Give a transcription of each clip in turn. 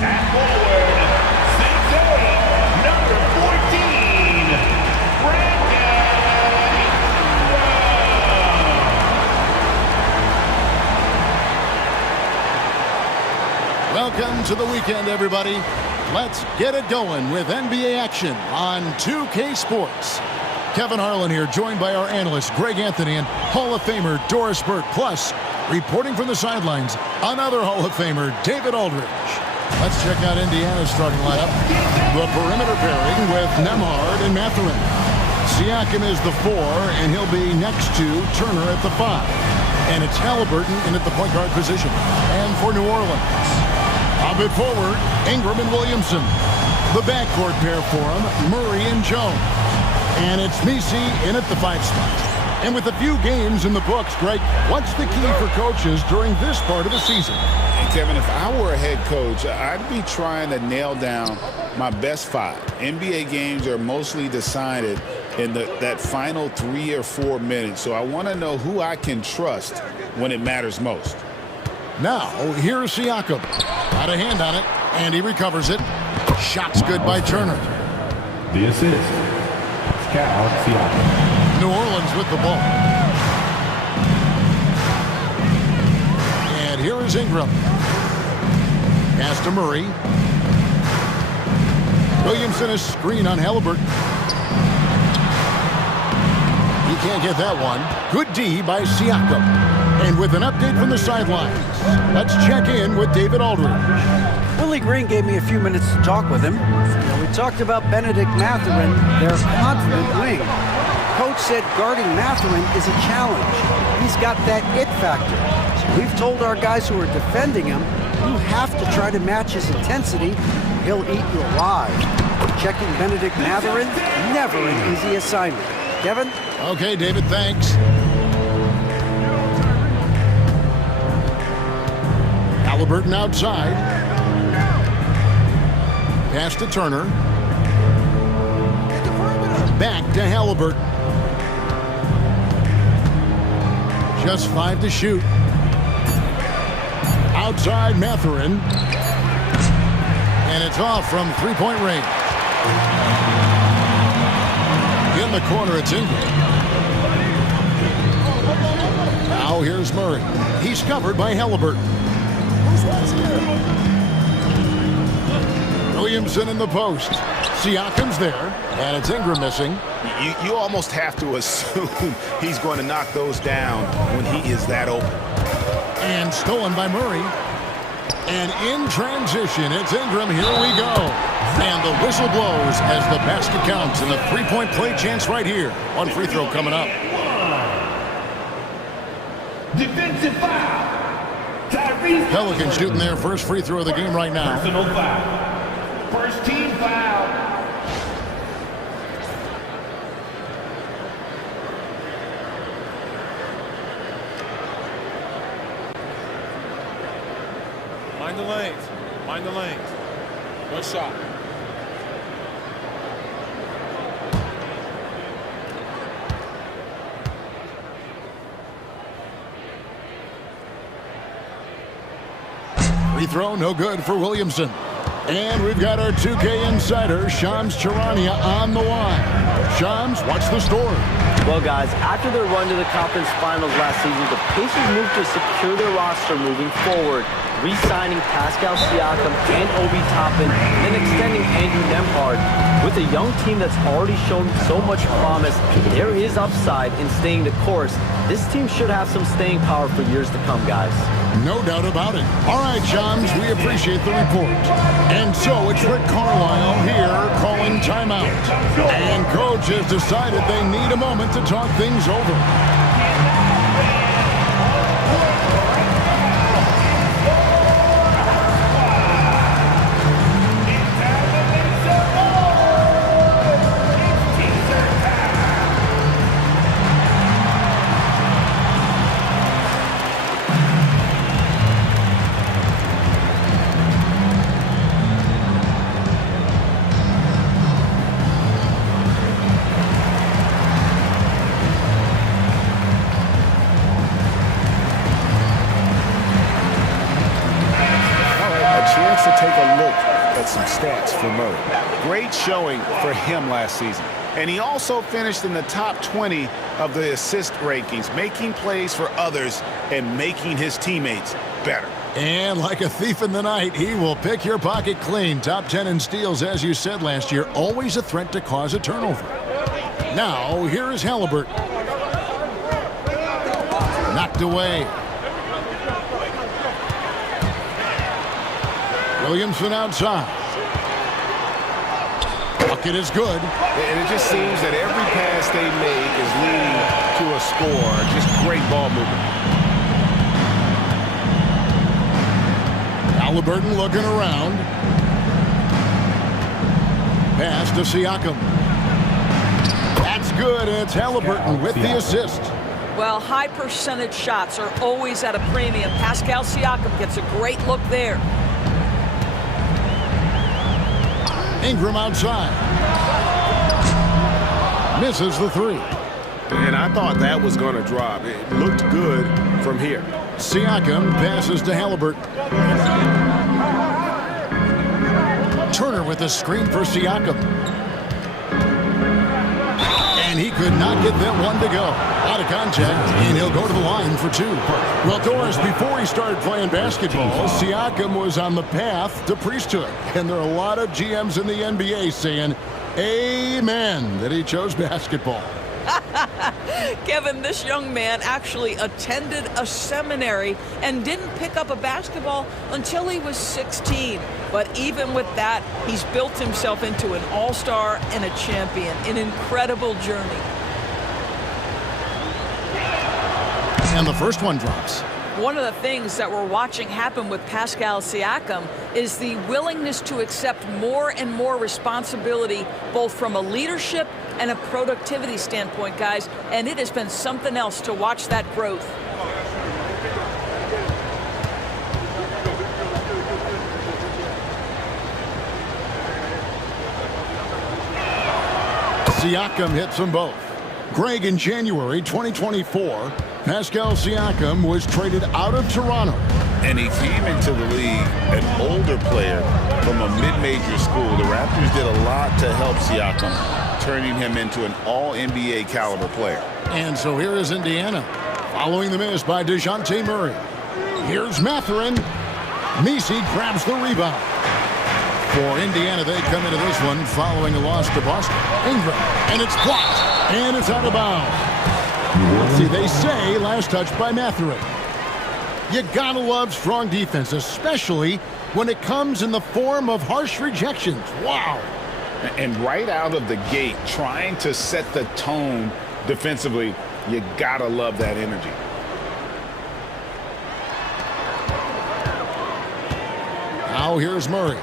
At forward, 6'8", number 14, Welcome to the weekend, everybody. Let's get it going with NBA action on 2K Sports. Kevin Harlan here, joined by our analyst Greg Anthony and Hall of Famer Doris Burke. Plus, reporting from the sidelines, another Hall of Famer, David Aldridge. Let's check out Indiana's starting lineup. The perimeter pairing with Nembhard and Mathurin. Siakam is the 4, and he'll be next to Turner at the 5. And it's Halliburton in at the point guard position. And for New Orleans, a bit forward, Ingram and Williamson. The backcourt pair for him, Murray and Jones. And it's Messi in at the 5 spot. And with a few games in the books, Greg, what's the key for coaches during this part of the season? Kevin, if I were a head coach, I'd be trying to nail down my best 5. NBA games are mostly decided in that final 3 or 4 minutes. So I want to know who I can trust when it matters most. Now, here's Siakam. Got a hand on it, and he recovers it. Shot's good by Turner. The assist. Siakam. New Orleans with the ball. And here is Ingram. Pass to Murray. Williamson is screen on Halliburton. He can't get that one. Good D by Siakam. And with an update from the sidelines, let's check in with David Aldridge. Willie Green gave me a few minutes to talk with him. We talked about Benedict Mathurin, their confident wing. Coach said guarding Mathurin is a challenge. He's got that it factor. We've told our guys who are defending him, you have to try to match his intensity. He'll eat you alive. Checking Benedict Mathurin, never an easy assignment. Kevin? Okay, David, thanks. Halliburton outside. Pass to Turner. Back to Halliburton. Just 5 to shoot. Outside Mathurin. And it's off from three-point range. In the corner, it's Ingram. Now here's Murray. He's covered by Halliburton. Williamson in the post. Siakam's there, and it's Ingram missing. You almost have to assume he's going to knock those down when he is that open. And stolen by Murray. And in transition, it's Ingram. Here we go. And the whistle blows as the basket counts, and a three-point play chance right here. One free throw coming up. defensive foul. Pelicans shooting their first free throw of the game right now. Personal foul. First team foul. Mind the lanes. Mind the lanes. One shot. Free throw, no good for Williamson. And we've got our 2K insider, Shams Charania, on the line. Shams, what's the story? Well, guys, after their run to the conference finals last season, the Pacers moved to secure their roster moving forward, re-signing Pascal Siakam and Obi Toppin, and then extending Andrew Nembhard. With a young team that's already shown so much promise, there is upside in staying the course. This team should have some staying power for years to come, guys. No doubt about it. All right, Shams, we appreciate the report. And so it's Rick Carlisle here calling timeout. And coach has decided they need a moment to talk things over. for Murray. Great showing for him last season. And he also finished in the top 20 of the assist rankings, making plays for others and making his teammates better. And like a thief in the night, he will pick your pocket clean. Top 10 in steals, as you said last year, always a threat to cause a turnover. Now, here is Halliburton. Knocked away. Williamson outside. Bucket is good. And it just seems that every pass they make is leading to a score. Just great ball movement. Halliburton looking around. Pass to Siakam. That's good. It's Halliburton with the assist. Well, high percentage shots are always at a premium. Pascal Siakam gets a great look there. Ingram outside. Misses the three. And I thought that was going to drop. It looked good from here. Siakam passes to Halliburton. Turner with a screen for Siakam. And he could not get that one to go. Out of contact, and he'll go to the line for two. Well, Doris, before he started playing basketball, Siakam was on the path to priesthood. And there are a lot of GMs in the NBA saying, amen, that he chose basketball. Kevin, this young man actually attended a seminary and didn't pick up a basketball until he was 16. But even with that, he's built himself into an all-star and a champion. An incredible journey. And the first one drops. One of the things that we're watching happen with Pascal Siakam is the willingness to accept more and more responsibility, both from a leadership and a productivity standpoint, guys. And it has been something else to watch that growth. Siakam hits them both. Greg, in January 2024, Pascal Siakam was traded out of Toronto. And he came into the league an older player from a mid-major school. The Raptors did a lot to help Siakam, turning him into an all-NBA caliber player. And so here is Indiana, following the miss by DeJounte Murray. Here's Mathurin. Messi grabs the rebound. For Indiana, they come into this one following a loss to Boston. Ingram, and it's blocked, and it's out of bounds. Let's see, they say last touch by Mathurin. You gotta love strong defense, especially when it comes in the form of harsh rejections. Wow. And right out of the gate, trying to set the tone defensively, you gotta love that energy. Now here's Murray.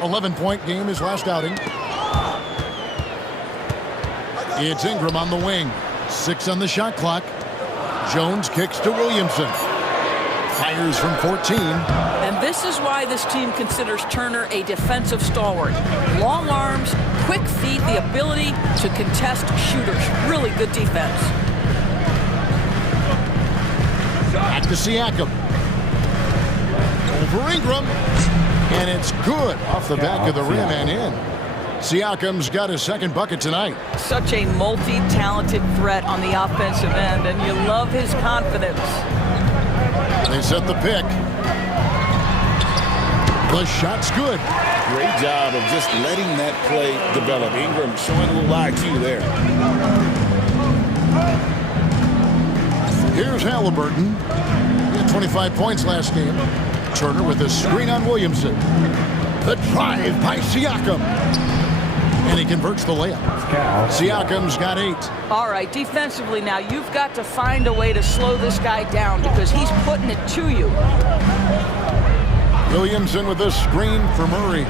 11-point game his last outing. It's Ingram on the wing. 6 on the shot clock. Jones kicks to Williamson. Fires from 14. And this is why this team considers Turner a defensive stalwart. Long arms, quick feet, the ability to contest shooters. Really good defense. Back to Siakam. Over Ingram. And it's good off the back of the rim and in. Siakam's got his second bucket tonight. Such a multi-talented threat on the offensive end, and you love his confidence. They set the pick. The shot's good. Great job of just letting that play develop. Ingram showing a little IQ there. Here's Halliburton. He had 25 points last game. Turner with a screen on Williamson. The drive by Siakam. And he converts the layup. Siakam's got 8. All right, defensively now, you've got to find a way to slow this guy down because he's putting it to you. Williamson with a screen for Murray.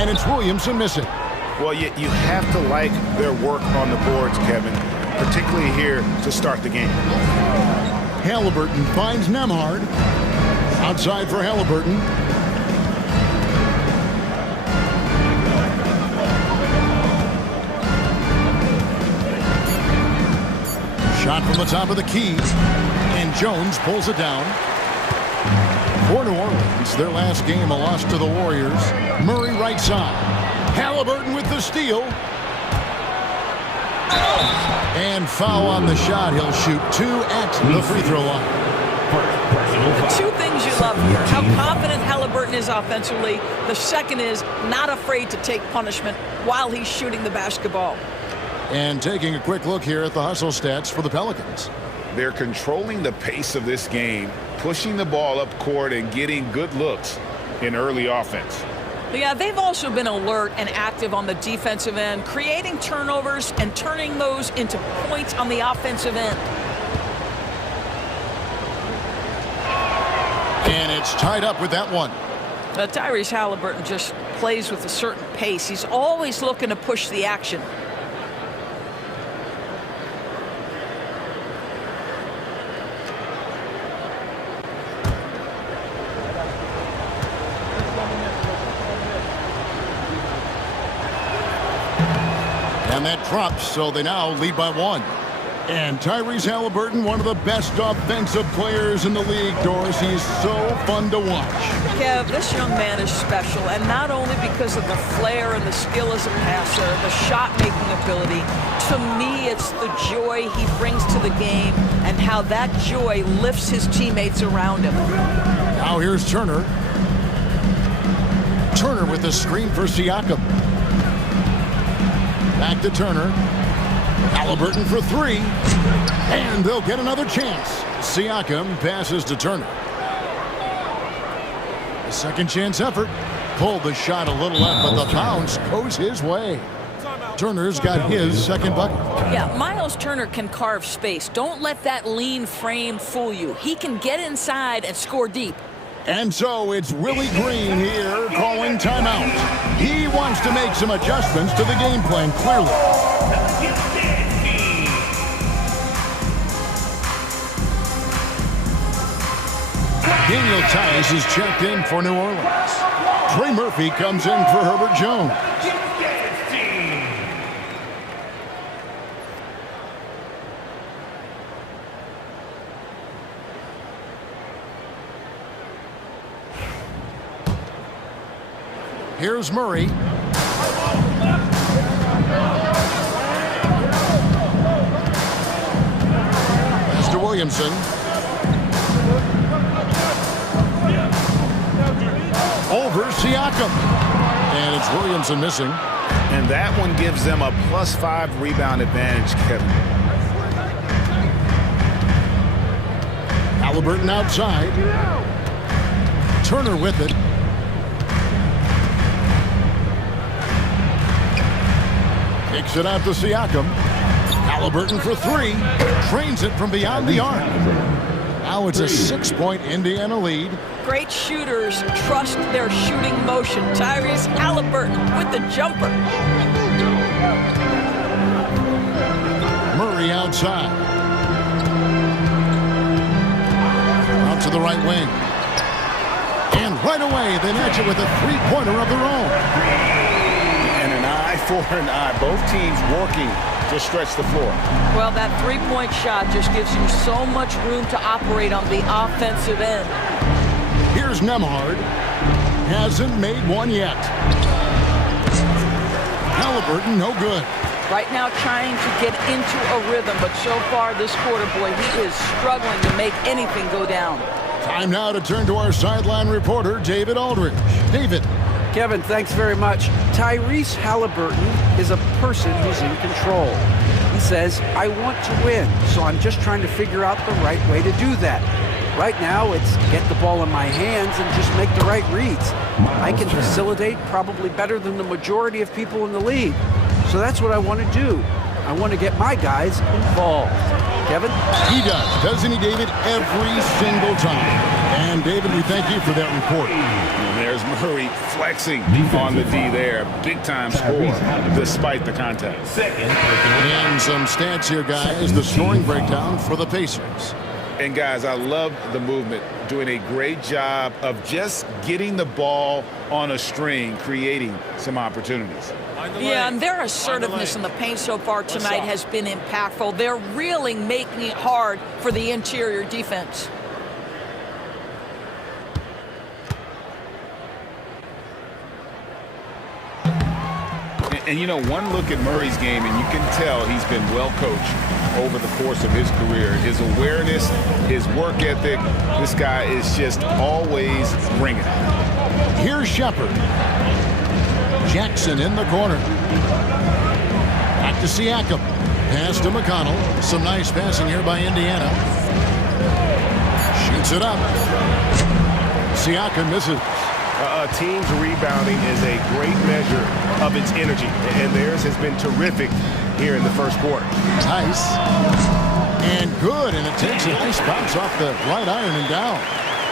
And it's Williamson missing. Well, you have to like their work on the boards, Kevin, particularly here to start the game. Halliburton finds Nembhard. Outside for Halliburton. Shot from the top of the key. And Jones pulls it down. For New Orleans, their last game, a loss to the Warriors. Murray right side. Halliburton with the steal. And foul on the shot. He'll shoot 2 at the free throw line. The two things you love here, how confident Halliburton is offensively. The second is not afraid to take punishment while he's shooting the basketball. And taking a quick look here at the hustle stats for the Pelicans. They're controlling the pace of this game, pushing the ball up court and getting good looks in early offense. Yeah, they've also been alert and active on the defensive end, creating turnovers and turning those into points on the offensive end. And it's tied up with that one. Tyrese Halliburton just plays with a certain pace. He's always looking to push the action. And that drops, so they now lead by 1. And Tyrese Halliburton, one of the best offensive players in the league, Doris. He's so fun to watch. Kev, this young man is special, and not only because of the flair and the skill as a passer, the shot-making ability. To me, it's the joy he brings to the game and how that joy lifts his teammates around him. Now here's Turner. Turner with the screen for Siakam. Back to Turner. Halliburton for 3. And they'll get another chance. Siakam passes to Turner. A second chance effort. Pulled the shot a little left, but the bounce goes his way. Turner's got his second bucket. Yeah, Miles Turner can carve space. Don't let that lean frame fool you. He can get inside and score deep. And so it's Willie Green here calling timeout. He wants to make some adjustments to the game plan, clearly. Daniel Tice is checked in for New Orleans. Trey Murphy comes in for Herbert Jones. Here's Murray. Mr. Williamson. Over Siakam. And it's Williamson missing. And that one gives them a +5 rebound advantage, Kevin. Halliburton outside. Turner with it. Kicks it out to Siakam. Halliburton for 3. Trains it from beyond the arc. Now it's a 6-point Indiana lead. Great shooters trust their shooting motion. Tyrese Halliburton with the jumper. Murray outside. Out to the right wing. And right away, they match it with a 3-pointer of their own. And an eye for an eye. Both teams working to stretch the floor. Well, that 3-point shot just gives you so much room to operate on the offensive end. Here's Nembhard. Hasn't made one yet. Halliburton, no good. Right now trying to get into a rhythm, but so far this quarter, boy, he is struggling to make anything go down. Time now to turn to our sideline reporter, David Aldridge. David. Kevin, thanks very much. Tyrese Halliburton is a person who's in control. He says, I want to win, so I'm just trying to figure out the right way to do that. Right now, it's get the ball in my hands and just make the right reads. I can facilitate probably better than the majority of people in the league. So that's what I want to do. I want to get my guys involved. Kevin? He does, doesn't he, David? Every single time. And, David, we thank you for that report. And there's Murray flexing on the D there. Big-time score, despite the contact. And some stats here, guys. The scoring breakdown for the Pacers. And, guys, I love the movement. Doing a great job of just getting the ball on a string, creating some opportunities. Yeah, and their assertiveness in the paint so far tonight has been impactful. They're really making it hard for the interior defense. And, you know, one look at Murray's game, and you can tell he's been well coached over the course of his career. His awareness, his work ethic, this guy is just always bringing it. Here's Shepard. Jackson in the corner. Back to Siakam. Pass to McConnell. Some nice passing here by Indiana. Shoots it up. Siakam misses. A team's rebounding is a great measure of its energy, and theirs has been terrific here in the first quarter. Nice. And good, and it takes a nice bounce off the right iron and down.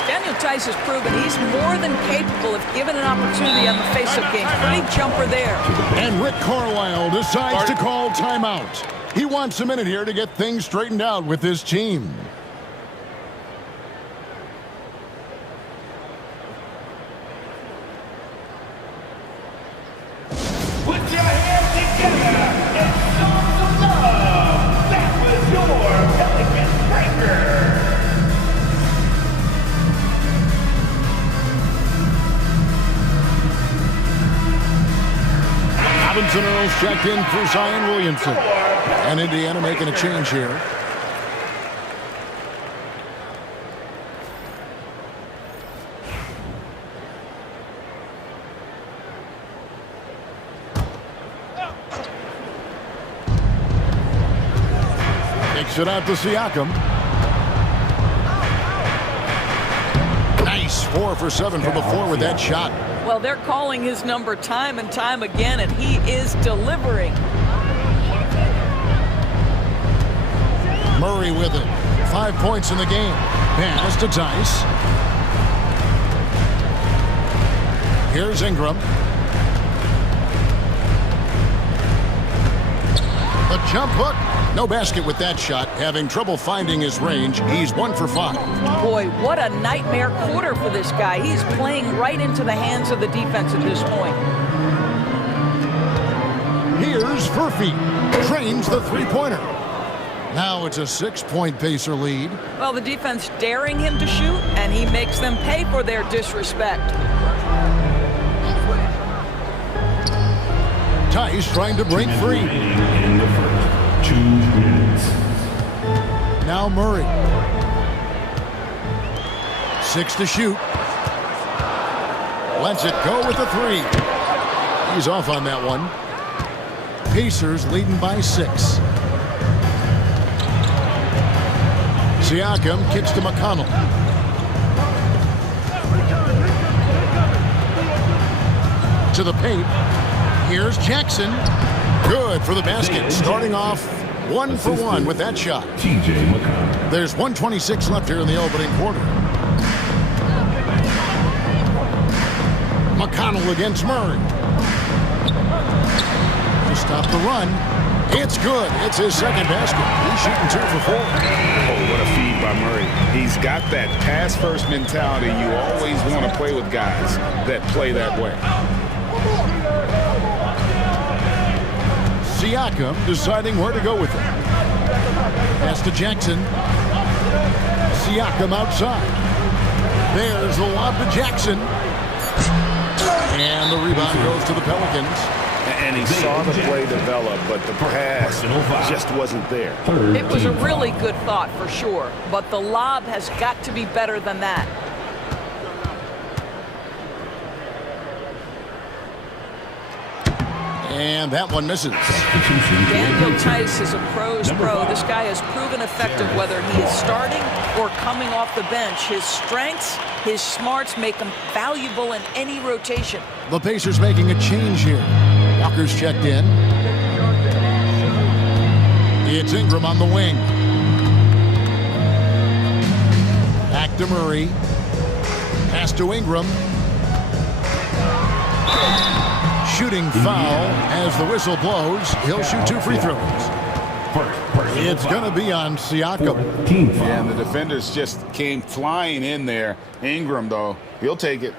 Daniel Tice has proven he's more than capable if given an opportunity on the face-up game. Great jumper there. And Rick Carlisle decides to call timeout. He wants a minute here to get things straightened out with his team. Put your hands together and show some love. That was your Pelican Breaker. Robinson Earls checked in for Zion Williamson. And Indiana making a change here. Takes it out to Siakam. Nice 4 for 7 from the floor with that shot. Well, they're calling his number time and time again, and he is delivering. Murray with it. 5 points in the game. Pass to Tice. Here's Ingram. The jump hook. No basket with that shot. Having trouble finding his range. He's 1 for 5. Boy, what a nightmare quarter for this guy. He's playing right into the hands of the defense at this point. Here's Furphy. Trains the three-pointer. Now it's a 6-point Pacer lead. Well, the defense daring him to shoot, and he makes them pay for their disrespect. Tice trying to break free. In the first 2 minutes. Now Murray. 6 to shoot. Lets it go with the 3. He's off on that one. Pacers leading by 6. Siakam kicks to McConnell. To the paint. Here's Jackson. Good for the basket. Starting off 1 for 1 with that shot. TJ McConnell. There's 1:26 left here in the opening quarter. McConnell against Murray. To stop the run. It's good. It's his second basket. He's shooting 2 for 4. Oh, what a feed by Murray. He's got that pass-first mentality. You always want to play with guys that play that way. Siakam deciding where to go with it. Pass to Jackson. Siakam outside. There's the lob to Jackson. And the rebound goes to the Pelicans. And he saw the play develop, but the pass just wasn't there. It was a really good thought for sure, but the lob has got to be better than that. And that one misses. Daniel Tice is a pro's pro. This guy has proven effective whether he is starting or coming off the bench. His strengths, his smarts make him valuable in any rotation. The Pacers making a change here. Walker's checked in. It's Ingram on the wing. Back to Murray. Pass to Ingram. Shooting foul as the whistle blows. He'll shoot 2 free throws. It's going to be on Siakam. Yeah, and the defenders just came flying in there. Ingram, though, he'll take it.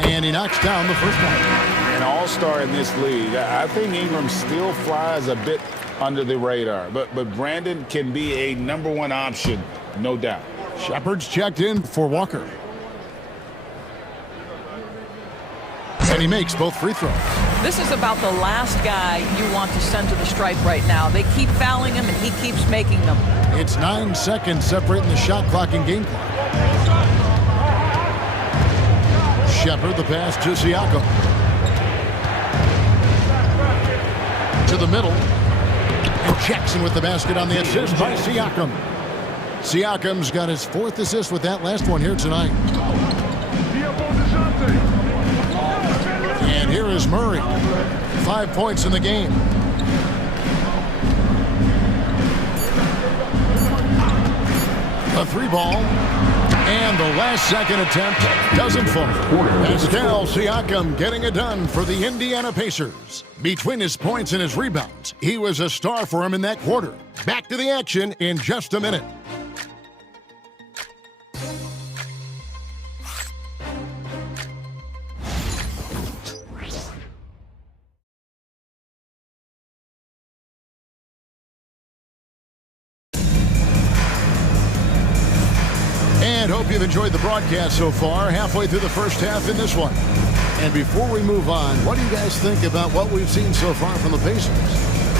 And he knocks down the first one. An all-star in this league. I think Ingram still flies a bit under the radar. But Brandon can be a #1 option, no doubt. Shepard's checked in for Walker. And he makes both free throws. This is about the last guy you want to send to the stripe right now. They keep fouling him, and he keeps making them. It's 9 seconds separating the shot clock and game clock. Shepard, the pass to Siakam. To the middle. And Jackson with the basket on the assist by Siakam. Siakam's got his 4th assist with that last one here tonight. And here is Murray. 5 points in the game. A 3-ball. And the last second attempt doesn't fall. Pascal Siakam getting it done for the Indiana Pacers. Between his points and his rebounds, he was a star for him in that quarter. Back to the action in just a minute. And hope you've enjoyed the broadcast so far, halfway through the first half in this one. And before we move on, what do you guys think about what we've seen so far from the Pacers?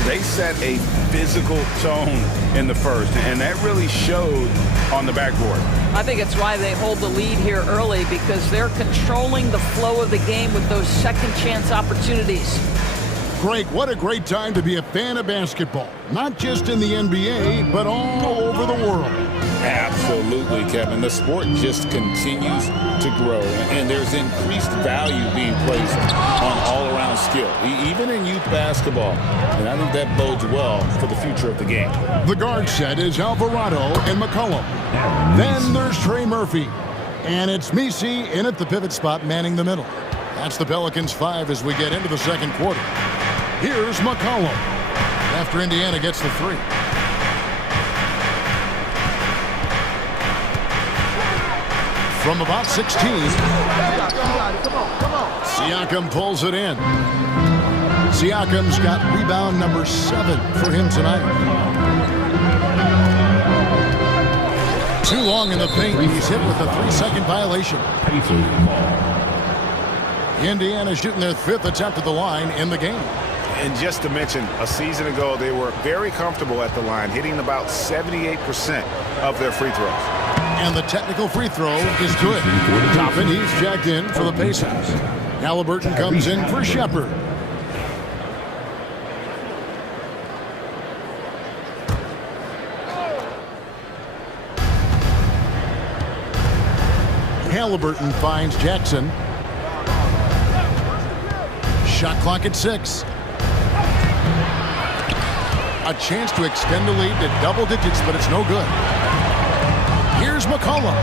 They set a physical tone in the first, and that really showed on the backboard. I think it's why they hold the lead here early, because they're controlling the flow of the game with those second chance opportunities. Greg, what a great time to be a fan of basketball. Not just in the NBA, but all over the world. Absolutely, Kevin. The sport just continues to grow, and there's increased value being placed on all-around skill, even in youth basketball. And I think that bodes well for the future of the game. The guard set is Alvarado and McCollum. Then there's Trey Murphy. And it's Messi in at the pivot spot, manning the middle. That's the Pelicans 5 as we get into the second quarter. Here's McCollum after Indiana gets the 3. From about 16, Siakam pulls it in. Siakam's got rebound number 7 for him tonight. Too long in the paint. He's hit with a 3-second violation. Indiana shooting their 5th attempt at the line in the game. And just to mention, a season ago, they were very comfortable at the line, hitting about 78% of their free throws. And the technical free throw is good. Toppin, he's jacked in for the Pacers. Halliburton comes in for Shepard. Halliburton finds Jackson. Shot clock at 6. A chance to extend the lead to double digits, but it's no good. Here's McCollum.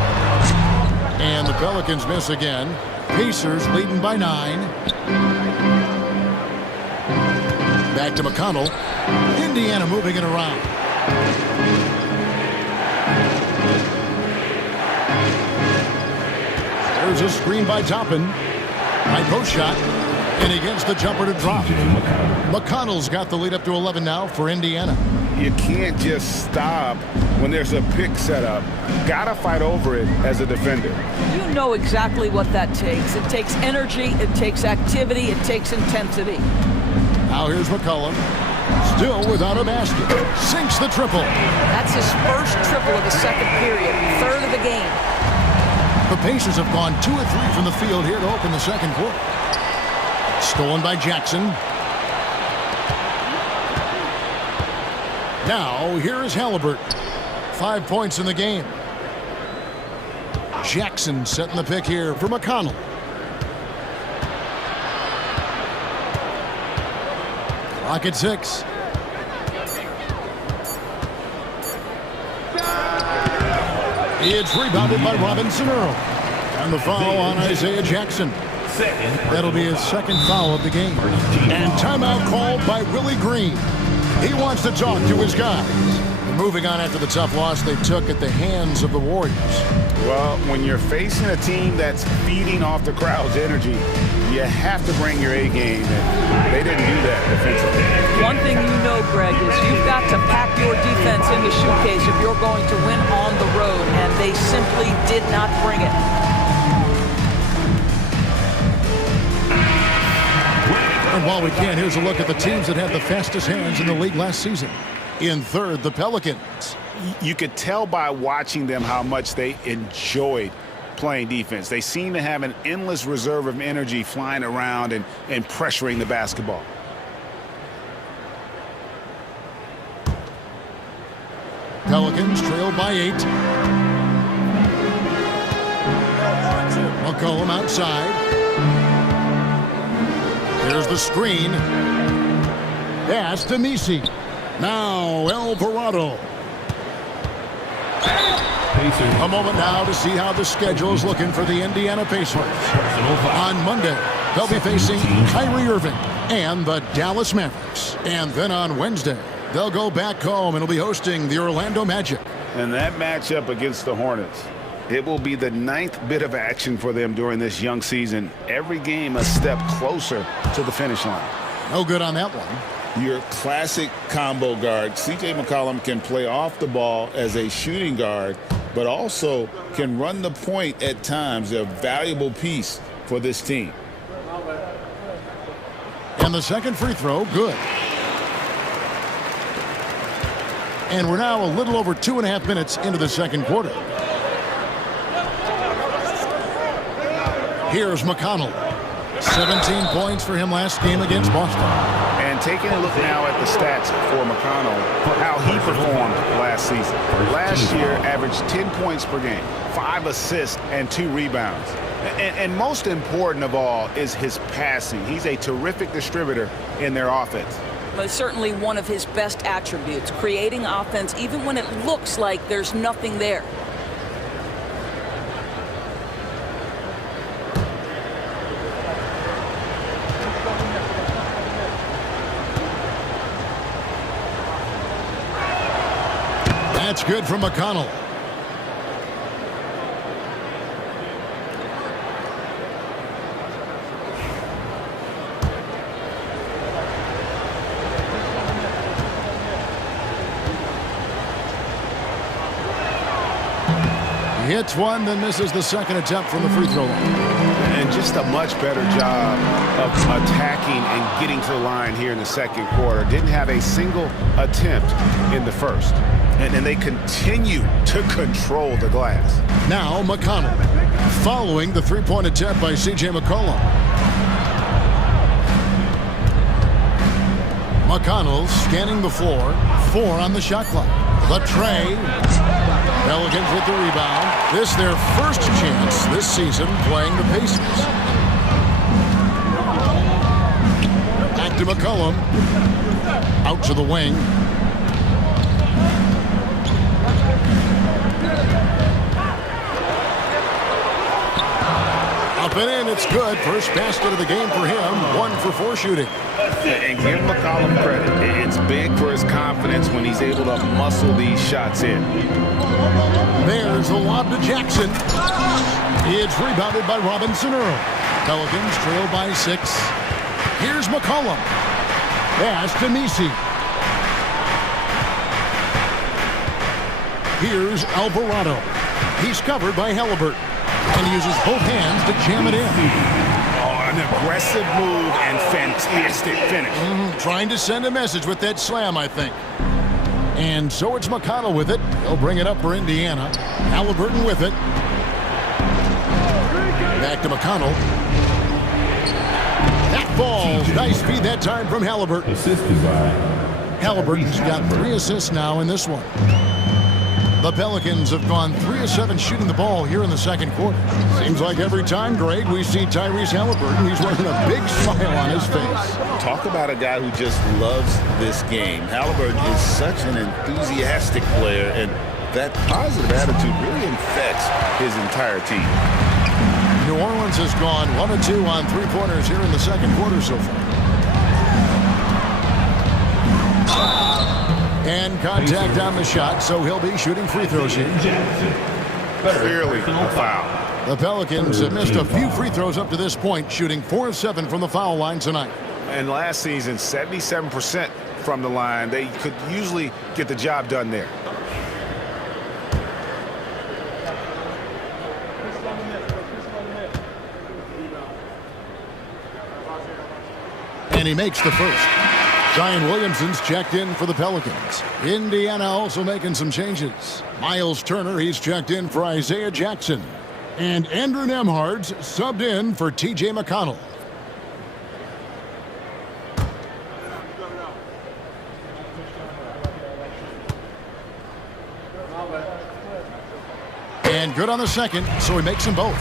And the Pelicans miss again. Pacers leading by 9. Back to McConnell. Indiana moving it around. There's a screen by Toppin. High post shot. And he gets the jumper to drop. McConnell's got the lead up to 11 now for Indiana. You can't just stop when there's a pick set up. Gotta fight over it as a defender. You know exactly what that takes. It takes energy, it takes activity, it takes intensity. Now here's McCollum. Still without a basket. Sinks the triple. That's his first triple of the second period, 3rd of the game. The Pacers have gone 2 of 3 from the field here to open the second quarter. Stolen by Jackson. Now, here is Halliburton. 5 points in the game. Jackson setting the pick here for McConnell. Clock at 6. It's rebounded by Robinson Earl. And the foul on Isaiah Jackson. That'll be his 2nd foul of the game. And timeout called by Willie Green. He wants to talk to his guys. Moving on after the tough loss they took at the hands of the Warriors. Well, when you're facing a team that's feeding off the crowd's energy, you have to bring your A game, and they didn't do that defensively. One thing you know, Greg, is you've got to pack your defense in the suitcase if you're going to win on the road, and they simply did not bring it. And while we can, here's a look at the teams that had the fastest hands in the league last season. In third, the Pelicans. You could tell by watching them how much they enjoyed playing defense. They seem to have an endless reserve of energy flying around and pressuring the basketball. Pelicans trail by 8. McCollum outside. Here's the screen. Pass to Messi. Now Alvarado. A moment now to see how the schedule is looking for the Indiana Pacers. On Monday, they'll be facing Kyrie Irving and the Dallas Mavericks. And then on Wednesday, they'll go back home and will be hosting the Orlando Magic. And that matchup against the Hornets, it will be the 9th bit of action for them during this young season. Every game a step closer to the finish line. No good on that one. Your classic combo guard, C.J. McCollum, can play off the ball as a shooting guard, but also can run the point at times. A valuable piece for this team. And the second free throw, good. And we're now a little over 2.5 minutes into the second quarter. Here's McConnell. 17 points for him last game against Boston. And taking a look now at the stats for McConnell, how he performed last season. Last year, averaged 10 points per game, 5 assists, and 2 rebounds. And most important of all is his passing. He's a terrific distributor in their offense. But certainly one of his best attributes, creating offense even when it looks like there's nothing there. That's good from McConnell. He hits one, then misses the second attempt from the free throw line. And just a much better job of attacking and getting to the line here in the second quarter. Didn't have a single attempt in the first. And they continue to control the glass. Now McConnell following the three-point attempt by C.J. McCollum. McConnell scanning the floor. 4 on the shot clock. The tray. Pelicans with the rebound. This their first chance this season playing the Pacers. Back to McCollum. Out to the wing. Up and in, it's good. First basket of the game for him. 1 for 4 shooting. And give McCollum credit. It's big for his confidence when he's able to muscle these shots in. There's a lob to Jackson. It's rebounded by Robinson Earl. Pelicans trail by 6. Here's McCollum. Pass to Messi. Here's Alvarado. He's covered by Halliburton. And he uses both hands to jam it in. Oh, an aggressive move and fantastic finish. Trying to send a message with that slam, I think. And so it's McConnell with it. He'll bring it up for Indiana. Halliburton with it. Back to McConnell. That falls. Nice feed that time from Halliburton. Assisted by Halliburton's got 3 assists now in this one. The Pelicans have gone 3 of 7 shooting the ball here in the second quarter. Seems like every time, Greg, we see Tyrese Halliburton, he's wearing a big smile on his face. Talk about a guy who just loves this game. Halliburton is such an enthusiastic player, and that positive attitude really infects his entire team. New Orleans has gone 1 of 2 on 3-pointers here in the second quarter so far. And contact on the shot, so he'll be shooting free throws here. Clearly a foul. The Pelicans have missed a few free throws up to this point, shooting 4 of 7 from the foul line tonight. And last season, 77% from the line. They could usually get the job done there. And he makes the first. Zion Williamson's checked in for the Pelicans. Indiana also making some changes. Miles Turner, he's checked in for Isaiah Jackson. And Andrew Nembhard's subbed in for T.J. McConnell. And good on the second, so he makes them both.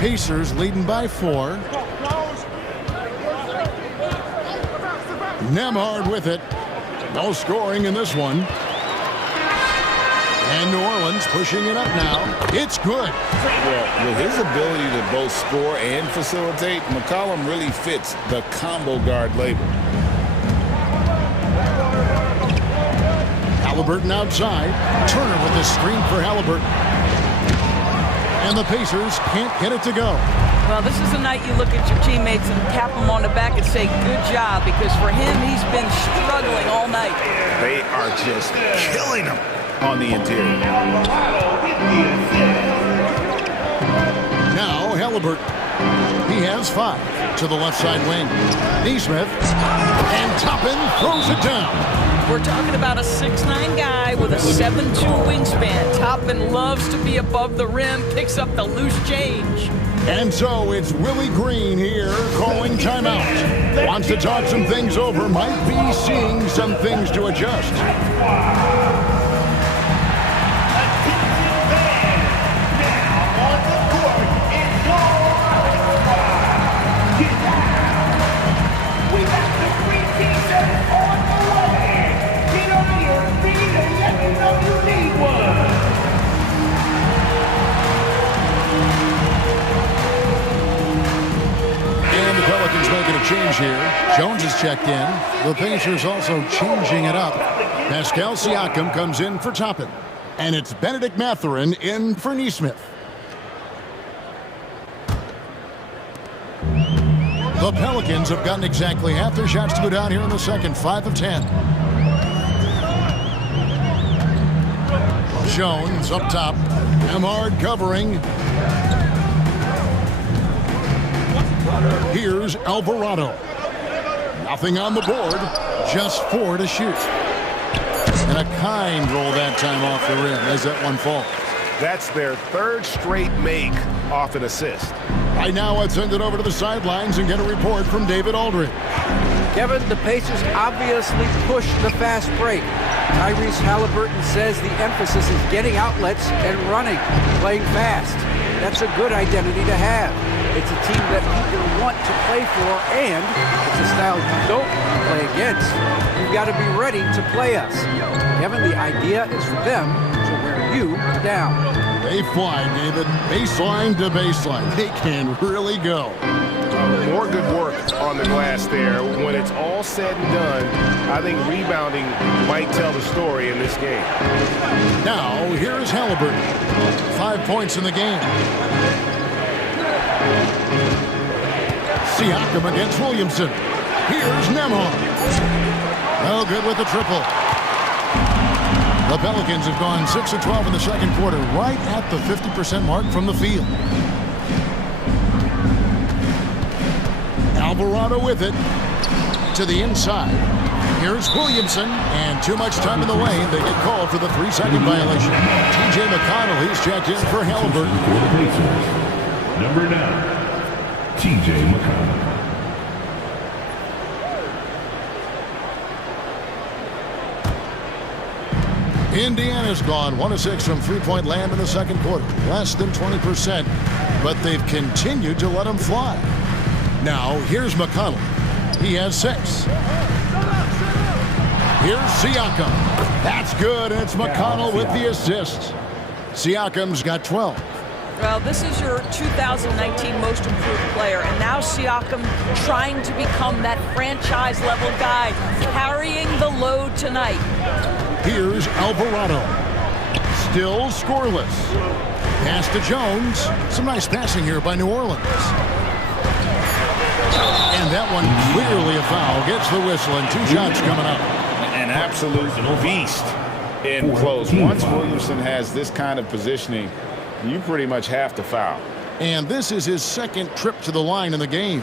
Pacers leading by 4. Nembhard with it. No scoring in this one. And New Orleans pushing it up now. It's good. Well, with his ability to both score and facilitate, McCollum really fits the combo guard label. Halliburton outside. Turner with the screen for Halliburton. And the Pacers can't get it to go. Well, this is the night you look at your teammates and tap them on the back and say, good job, because for him, he's been struggling all night. They are just killing him on the interior. Now Halliburton. He has 5 to the left side wing. Neesmith. And Toppin throws it down. We're talking about a 6'9" guy with a 7'2" wingspan. Toppin loves to be above the rim, picks up the loose change. And so it's Willie Green here calling timeout. Wants to talk some things over, might be seeing some things to adjust. Change here. Jones is checked in. The Pacers also changing it up. Pascal Siakam comes in for Toppin. And it's Benedict Mathurin in for Neesmith. The Pelicans have gotten exactly half their shots to go down here in the second. 5 of 10. Jones up top. Nembhard covering. Here's Alvarado. Nothing on the board. Just 4 to shoot. And a kind roll that time off the rim as that one falls. That's their 3rd straight make off an assist. Right now, let's send it over to the sidelines and get a report from David Aldridge. Kevin, the Pacers obviously pushed the fast break. Tyrese Halliburton says the emphasis is getting outlets and running, playing fast. That's a good identity to have. It's a team that people want to play for, and it's a style you don't play against. You've got to be ready to play us. Kevin, the idea is for them to wear you down. They fly, David. Baseline to baseline. They can really go. More good work on the glass there. When it's all said and done, I think rebounding might tell the story in this game. Now, here's Halliburton. 5 points in the game. Siakam against Williamson. Here's Nembhard. No good with the triple. The Pelicans have gone 6 of 12 in the second quarter, right at the 50% mark from the field. Alvarado with it to the inside. Here's Williamson, and too much time in the lane. They get called for the 3-second violation. T.J. McConnell, he's checked in for Halliburton. Number 9, T.J. McConnell. Indiana's gone 1 of 6 from three-point land in the second quarter. Less than 20%, but they've continued to let them fly. Now, here's McConnell. He has 6. Here's Siakam. That's good, and it's McConnell with the assist. Siakam's got 12. Well, this is your 2019 most improved player, and now Siakam trying to become that franchise-level guy, carrying the load tonight. Here's Alvarado. Still scoreless. Pass to Jones. Some nice passing here by New Orleans. And that one clearly a foul. Gets the whistle, and 2 shots coming up. An absolute beast in close. Once Williamson has this kind of positioning, you pretty much have to foul. And this is his second trip to the line in the game.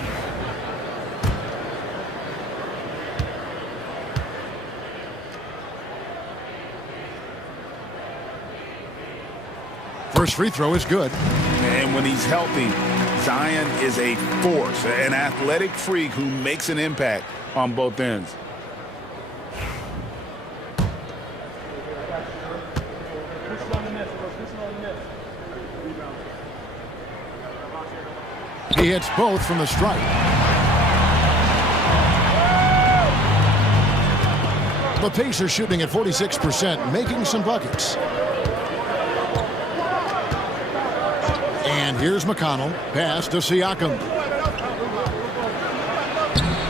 First free throw is good. And when he's healthy, Zion is a force, an athletic freak who makes an impact on both ends. He hits both from the stripe. The Pacers shooting at 46%, making some buckets. And here's McConnell. Pass to Siakam.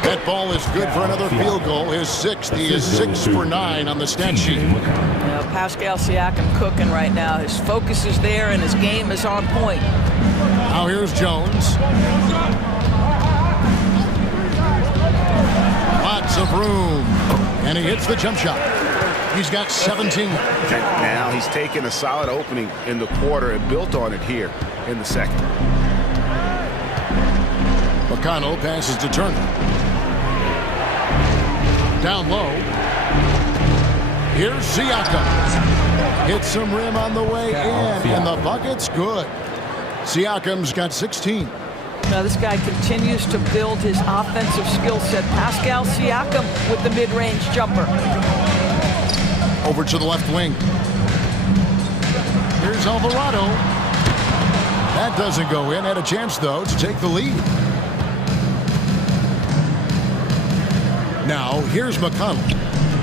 That ball is good for another field goal. His 6th. He is 6 for 9 on the stat sheet. Pascal Siakam cooking right now. His focus is there, and his game is on point. Now here's Jones. Lots of room. And he hits the jump shot. He's got 17. Now he's taken a solid opening in the quarter and built on it here in the second. McConnell passes to Turner. Down low. Here's Siakam. Hits some rim on the way in, and the bucket's good. Siakam's got 16. Now this guy continues to build his offensive skill set. Pascal Siakam with the mid-range jumper. Over to the left wing. Here's Alvarado. That doesn't go in. Had a chance, though, to take the lead. Now, here's McConnell.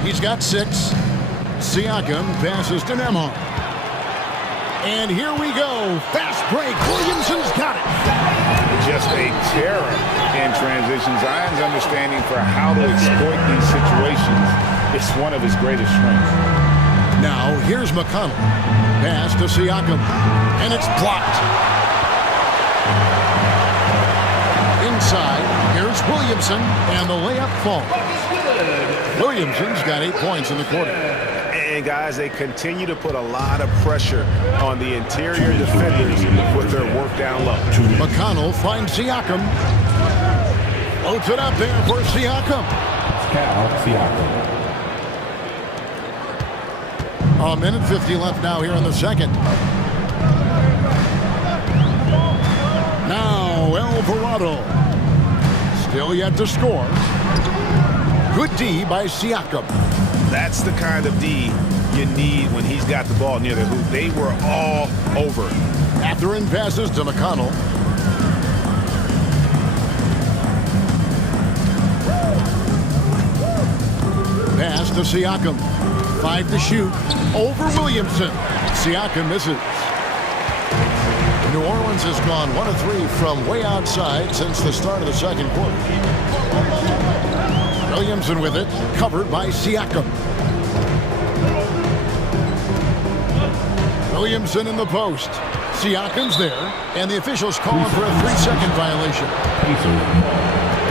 He's got 6. Siakam passes to Nembhard. And here we go. Fast break. Williamson's got it. Just a terror in transition. Zion's understanding for how to exploit these situations is one of his greatest strengths. Now, here's McConnell. Pass to Siakam. And it's blocked. Inside, here's Williamson. And the layup falls. Williamson's got 8 points in the quarter. And guys, they continue to put a lot of pressure on the interior defenders with their work down low. McConnell finds Siakam. Loads it up there for Siakam. A minute 50 left now here in the second. Now Alvarado. Still yet to score. Good D by Siakam. That's the kind of D you need when he's got the ball near the hoop. They were all over it. Mathurin passes to McConnell. Pass to Siakam. 5 to shoot. Over Williamson. Siakam misses. New Orleans has gone 1 of 3 from way outside since the start of the second quarter. Williamson with it, covered by Siakam. Williamson in the post. Siakam's there, and the officials calling for a 3-second violation.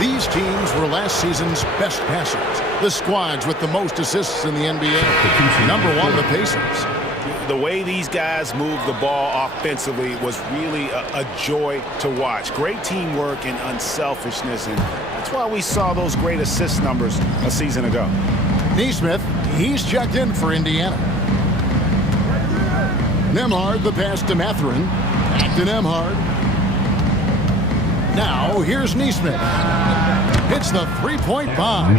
These teams were last season's best passers. The squads with the most assists in the NBA. Number 1, the Pacers. The way these guys moved the ball offensively was really a joy to watch. Great teamwork and unselfishness, and that's why we saw those great assist numbers a season ago. Nesmith, he's checked in for Indiana. Nembhard, the pass to Mathurin. Back to Nembhard. Now, here's Nesmith. Hits the 3-point bomb.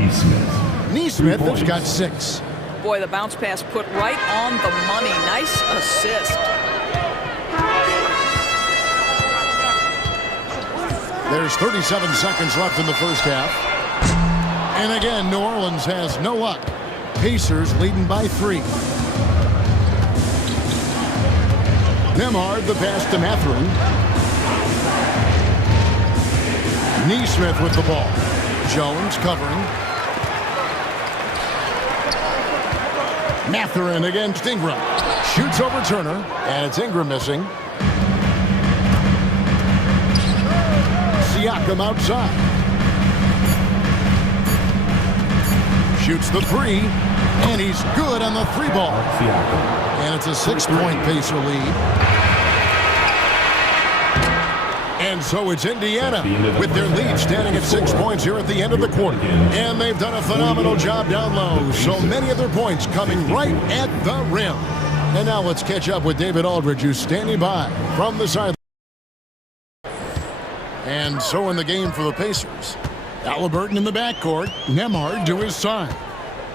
Nesmith has got 6. Boy, the bounce pass put right on the money. Nice assist. There's 37 seconds left in the first half. And again, New Orleans has no luck. Pacers leading by 3. Nemhard the pass to Mathurin. Neesmith with the ball. Jones covering. Mathurin against Ingram. Shoots over Turner, and it's Ingram missing. Siakam outside. Shoots the three, and he's good on the three ball. And it's a 6-point Pacer lead. And so it's Indiana with their lead standing at 6 points here at the end of the quarter. And they've done a phenomenal job down low. So many of their points coming right at the rim. And now let's catch up with David Aldridge, who's standing by from the sideline. And so in the game for the Pacers, Halliburton in the backcourt, Nemhard to his side.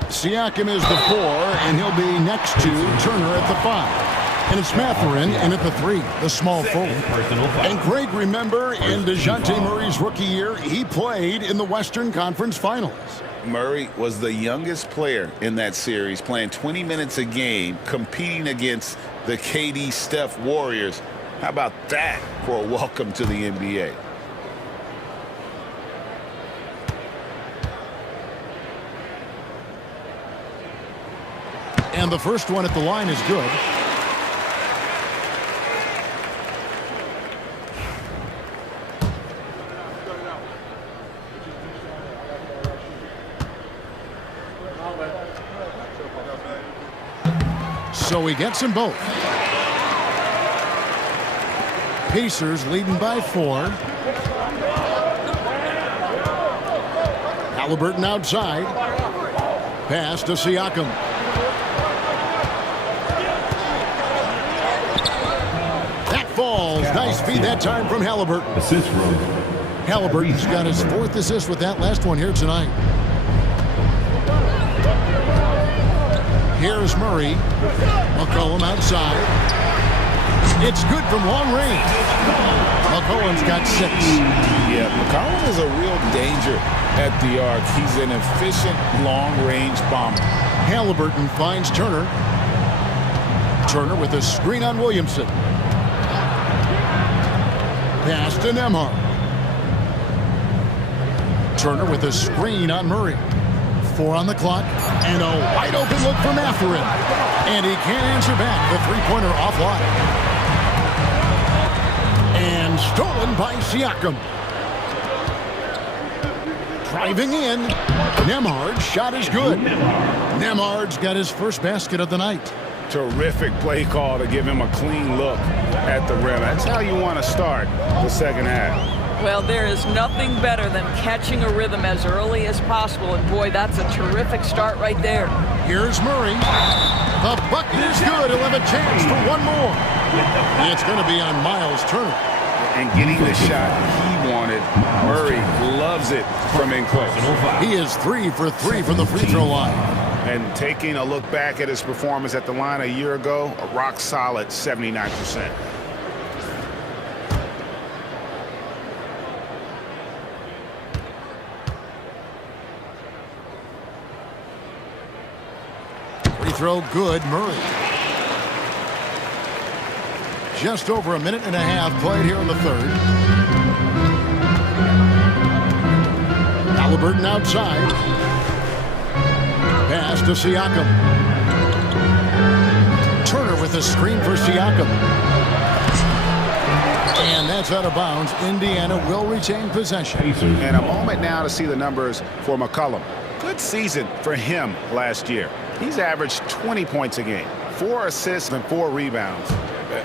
Siakam is the 4, and he'll be next to Turner at the 5. And it's Mathurin in at the 3, the small forward. And Greg, remember, in DeJounte Murray's rookie year, he played in the Western Conference Finals. Murray was the youngest player in that series, playing 20 minutes a game, competing against the KD Steph Warriors. How about that for a welcome to the NBA? And the first one at the line is good. So he gets them both. Pacers leading by 4. Halliburton outside. Pass to Siakam. That falls. Nice feed that time from Halliburton. Assist row. Halliburton's got his 4th assist with that last one here tonight. Here's Murray. McCollum outside. It's good from long range. McCollum's got 6. Yeah, McCollum is a real danger at the arc. He's an efficient long-range bomber. Halliburton finds Turner. Turner with a screen on Williamson. Pass to Nemhard. Turner with a screen on Murray. 4 on the clock, and a wide open look for Mathurin. And he can't answer back. The three-pointer offline. And stolen by Siakam. Driving in. Nemhard's shot is good. Nemhard's got his first basket of the night. Terrific play call to give him a clean look at the rim. That's how you want to start the second half. Well, there is nothing better than catching a rhythm as early as possible. And boy, that's a terrific start right there. Here's Murray. The bucket is good. He'll have a chance for one more. It's going to be on Miles Turner. And getting the shot he wanted, Murray loves it from in close. He is 3 for 3 from the free throw line. And taking a look back at his performance at the line a year ago, a rock solid 79%. Free throw good, Murray. Just over a minute and a half played here in the third. Halliburton outside. Pass to Siakam. Turner with a screen for Siakam. And that's out of bounds. Indiana will retain possession. And a moment now to see the numbers for McCollum. Good season for him last year. He's averaged 20 points a game, 4 assists and 4 rebounds.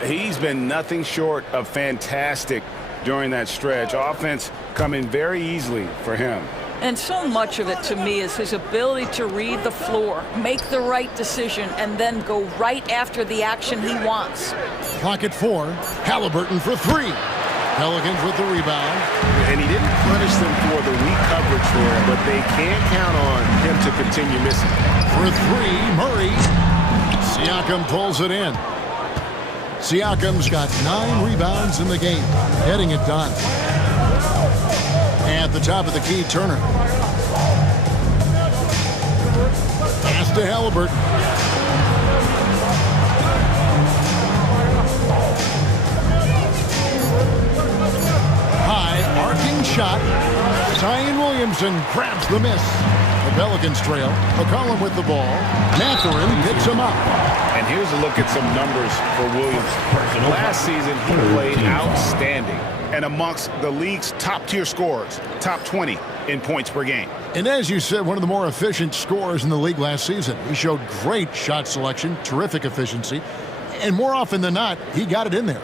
He's been nothing short of fantastic during that stretch. Offense coming very easily for him. And so much of it to me is his ability to read the floor, make the right decision, and then go right after the action he wants. Clock at 4. Halliburton for 3. Pelicans with the rebound. And he didn't punish them for the weak coverage there, but they can't count on him to continue missing. For 3, Murray. Siakam pulls it in. Siakam's got 9 rebounds in the game, getting it done. At the top of the key, Turner. Pass to Halliburton. shot. Zion Williamson grabs the miss. The Pelicans trail. McCollum with the ball. Mathurin picks him up. And here's a look at some numbers for Williamson. Last season, he played outstanding and amongst the league's top-tier scorers, top 20 in points per game. And as you said, one of the more efficient scorers in the league last season. He showed great shot selection, terrific efficiency, and more often than not, he got it in there.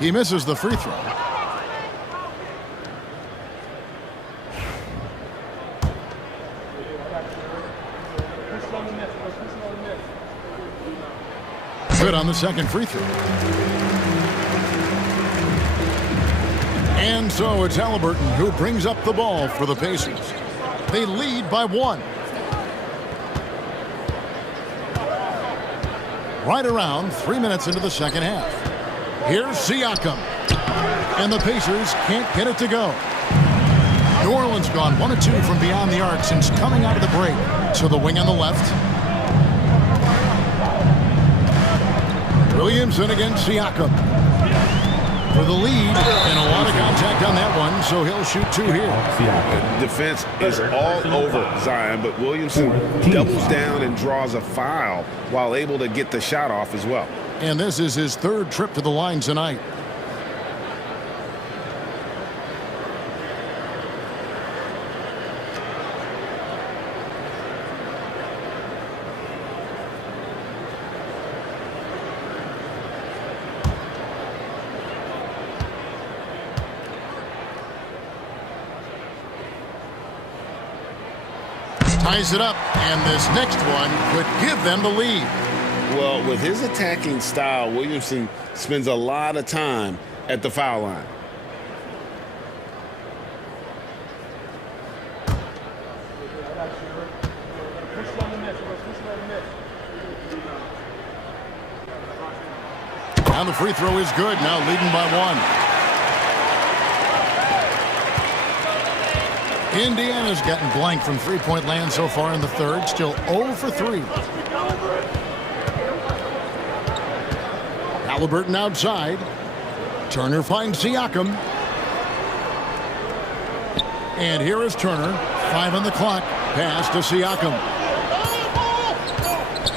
He misses the free throw. Good on the second free throw. And so it's Halliburton who brings up the ball for the Pacers. They lead by 1. Right around 3 minutes into the second half. Here's Siakam. And the Pacers can't get it to go. New Orleans gone 1 of 2 from beyond the arc since coming out of the break. So the wing on the left. Williamson against Siakam. For the lead, and a lot of contact on that one, so he'll shoot 2 here. Defense is all over Zion, but Williamson doubles down and draws a foul while able to get the shot off as well. And this is his 3rd trip to the line tonight. Ties it up, and this next one could give them the lead. Well, with his attacking style, Williamson spends a lot of time at the foul line. Now the free throw is good, now leading by 1. Indiana's gotten blank from three-point land so far in the third, still 0 for 3. Halliburton outside. Turner finds Siakam. And here is Turner. 5 on the clock. Pass to Siakam.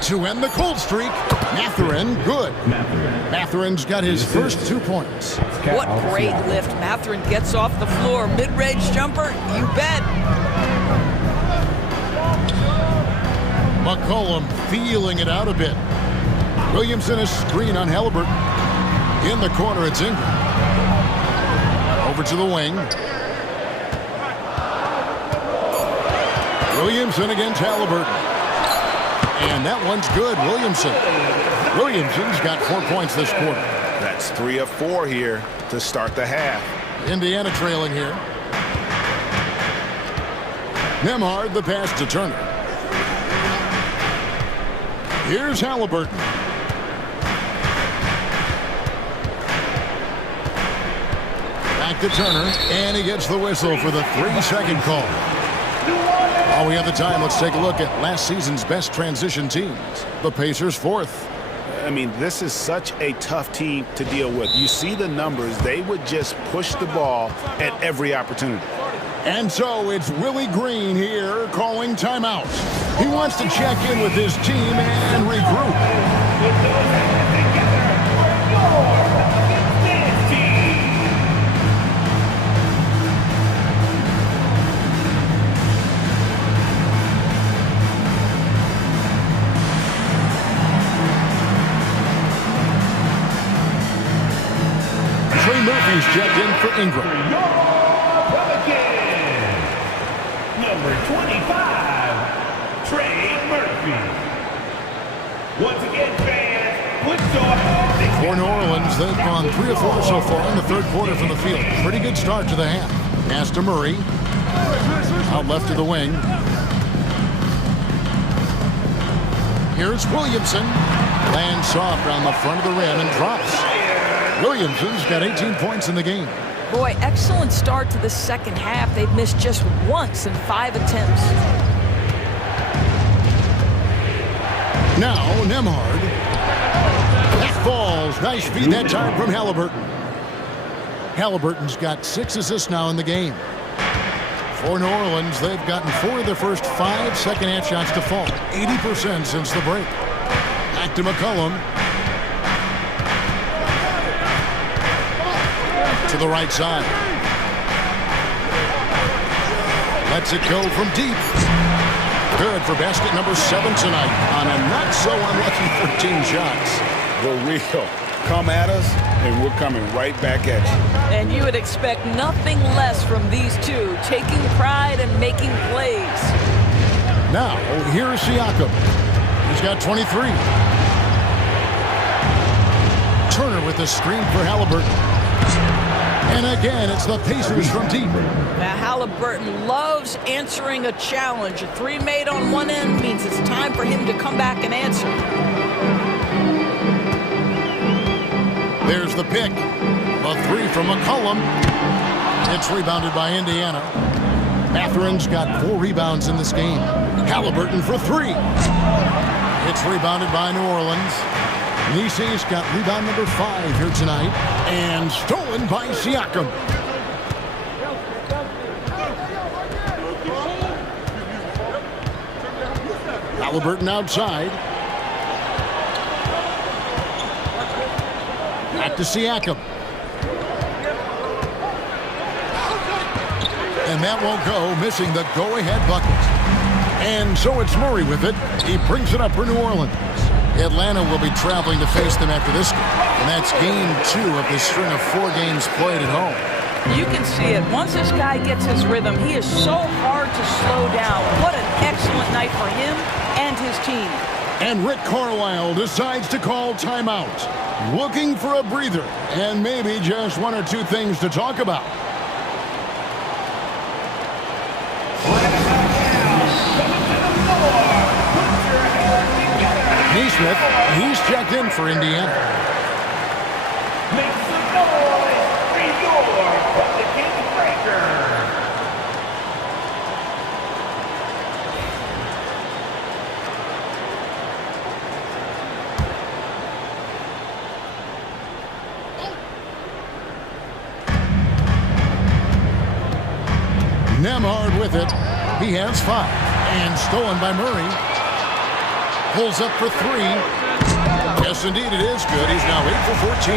To end the cold streak, Mathurin, good. Mathurin's got his first 2 points. What great lift. Mathurin gets off the floor. Mid-range jumper, you bet. McCollum feeling it out a bit. Williamson a screen on Halliburton. In the corner, it's Ingram. Over to the wing. Williamson against Halliburton. And that one's good, Williamson. Williamson's got 4 points this quarter. That's 3 of 4 here to start the half. Indiana trailing here. Nembhard the pass to Turner. Here's Halliburton. Back to Turner, and he gets the whistle for the 3-second call. While we have the time, let's take a look at last season's best transition teams. The Pacers 4th. I mean, this is such a tough team to deal with. You see the numbers. They would just push the ball at every opportunity. And so it's Willie Green here calling timeout. He wants to check in with his team and regroup. Murphy's checked in for Ingram. Number 25, Trey Murphy. Once again, fans, put your hands together. For New Orleans, they've gone 3 of 4 so far in the third quarter from the field. Pretty good start to the half. Pass to Murray. Out left to the wing. Here's Williamson. Lands soft around the front of the rim and drops. Williamson's got 18 points in the game. Boy, excellent start to the second half. They've missed just once in 5 attempts. Now, Nemhard. That falls. Nice feed that time from Halliburton. Halliburton's got 6 assists now in the game. For New Orleans, they've gotten 4 of their first 5 second-half shots to fall. 80% since the break. Back to McCollum. To the right side. Lets it go from deep. Good for basket number 7 tonight on a not-so-unlucky 13 shots. The real. Come at us, and we're coming right back at you. And you would expect nothing less from these two, taking pride and making plays. Now, here's Siakam. He's got 23. Turner with the screen for Halliburton. And again, it's the Pacers from deep. Now, Halliburton loves answering a challenge. A 3 made on one end means it's time for him to come back and answer. There's the pick. A 3 from McCollum. It's rebounded by Indiana. Mathurin's got 4 rebounds in this game. Halliburton for 3. It's rebounded by New Orleans. Nisei's got rebound number 5 here tonight. And stolen by Siakam. Halliburton outside. Back to Siakam. And that won't go, missing the go-ahead bucket. And so it's Murray with it. He brings it up for New Orleans. Atlanta will be traveling to face them after this game. And that's game 2 of this string of 4 games played at home. You can see it. Once this guy gets his rhythm, he is so hard to slow down. What an excellent night for him and his team. And Rick Carlisle decides to call timeout. Looking for a breather and maybe just 1 or 2 things to talk about. Neesmith, he's checked in for Indiana. Make some noise for your Pelican Breaker. Nemhard with it. He has 5. And stolen by Murray. Pulls up for 3. Yes, indeed, it is good. He's now 8 for 14.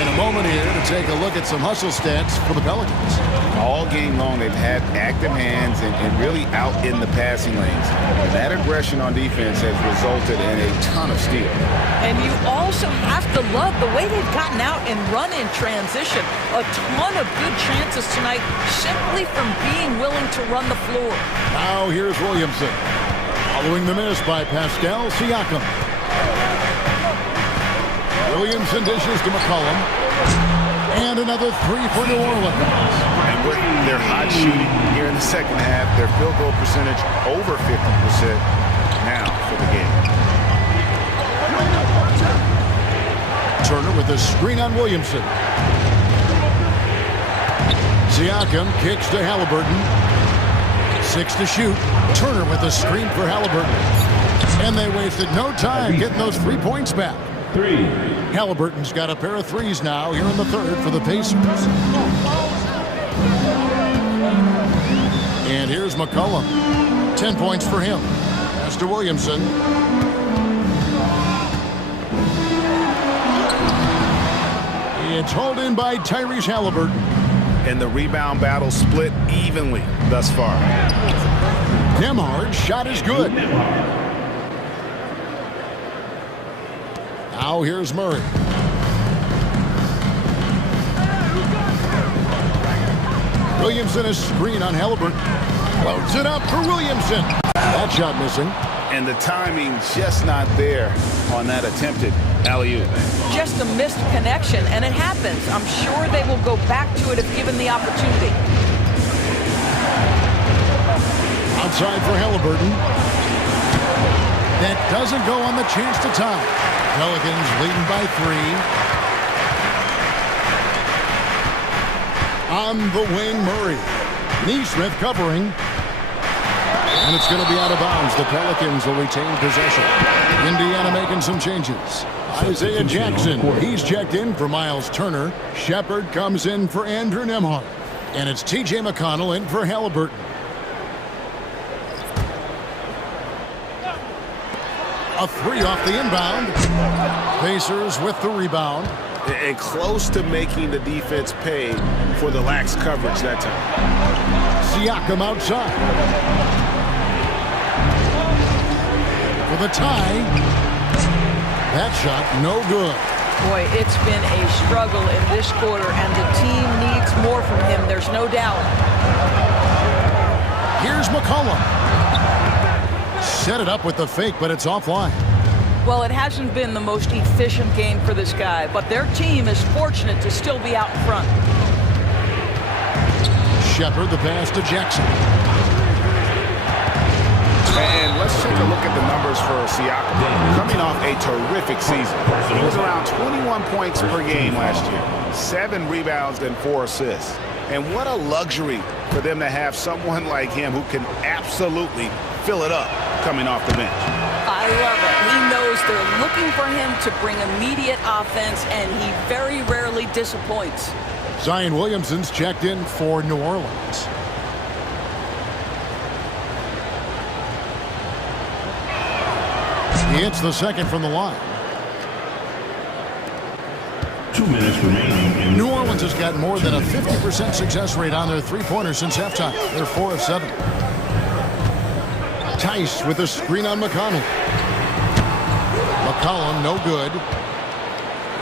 And a moment here to take a look at some hustle stats for the Pelicans. All game long, they've had active hands and really out in the passing lanes. And that aggression on defense has resulted in a ton of steals. And you also have to love the way they've gotten out and run in transition. A ton of good chances tonight simply from being willing to run the floor. Now here's Williamson. Following the miss by Pascal Siakam. Williamson dishes to McCollum. And another 3 for New Orleans. And with their hot shooting here in the second half, their field goal percentage over 50% now for the game. Turner with a screen on Williamson. Siakam kicks to Halliburton. 6 to shoot. Turner with a screen for Halliburton. And they wasted no time getting those 3 points back. 3. Halliburton's got a pair of 3s now here in the third for the Pacers. And here's McCollum. 10 points for him. Pass to Williamson. It's hauled in by Tyrese Halliburton. And the rebound battle split evenly thus far. Nemhard's shot is good. Now here's Murray. Williamson is screen on Halliburton. Loads it up for Williamson. That shot missing. And the timing just not there on that attempted alley-oop. Just a missed connection, and it happens. I'm sure they will go back to it if given the opportunity. Outside for Halliburton. That doesn't go on the chance to tie. Pelicans leading by 3. On the wing, Murray. Neesmith covering. And it's going to be out of bounds. The Pelicans will retain possession. Indiana making some changes. Isaiah Jackson, he's checked in for Miles Turner. Shepard comes in for Andrew Nembhard. And it's T.J. McConnell in for Halliburton. A three off the inbound. Pacers with the rebound. And close to making the defense pay for the lax coverage that time. Siakam outside. For the tie. That shot no good. Boy, it's been a struggle in this quarter, and the team needs more from him. There's no doubt. Here's McCollum. Set it up with the fake, but it's offline. Well, it hasn't been the most efficient game for this guy, but their team is fortunate to still be out in front. Shepard, the pass to Jackson. And let's take a look at the numbers for Siakam. Coming off a terrific season. He was around 21 points per game last year. 7 rebounds and 4 assists. And what a luxury for them to have someone like him who can absolutely fill it up coming off the bench. I love it. He knows they're looking for him to bring immediate offense, and he very rarely disappoints. Zion Williamson's checked in for New Orleans. He hits the second from the line. 2 minutes remaining. New Orleans has got more than a 50% success rate on their three-pointers since halftime. They're 4 of 7. Tice with a screen on McConnell. McCollum, no good.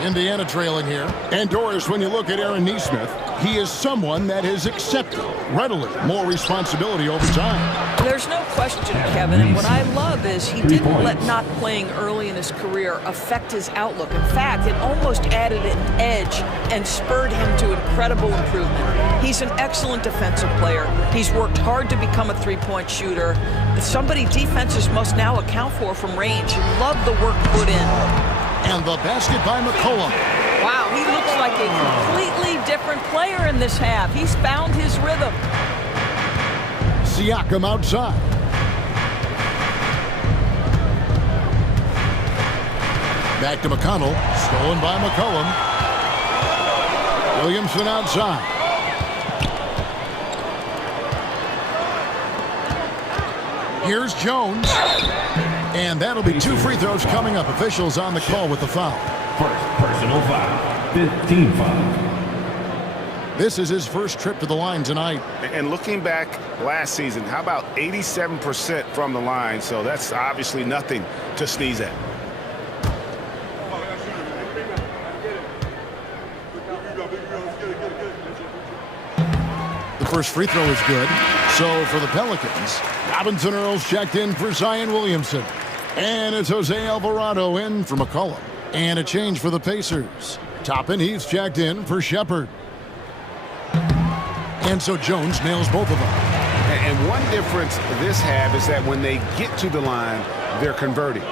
Indiana trailing here. And Doris, when you look at Aaron Neesmith, he is someone that has accepted readily more responsibility over time. There's no question, Kevin, and what I love is he didn't let not playing early in his career affect his outlook. In fact, it almost added an edge and spurred him to incredible improvement. He's an excellent defensive player. He's worked hard to become a three-point shooter. Somebody defenses must now account for from range. Love the work put in. And the basket by McCollum. Wow, he looks like a completely different player in this half. He's found his rhythm. Siakam outside. Back to McConnell. Stolen by McCollum. Williamson outside. Here's Jones. And that'll be 2 free throws coming up. Officials on the call with the foul. First personal foul. 15 foul. This is his first trip to the line tonight. And looking back last season, how about 87% from the line? So that's obviously nothing to sneeze at. The first free throw is good. So for the Pelicans, Robinson Earls checked in for Zion Williamson. And it's Jose Alvarado in for McCollum. And a change for the Pacers. Toppin, he's checked in for Shepard. And so Jones nails both of them. And one difference this half is that when they get to the line, they're converting.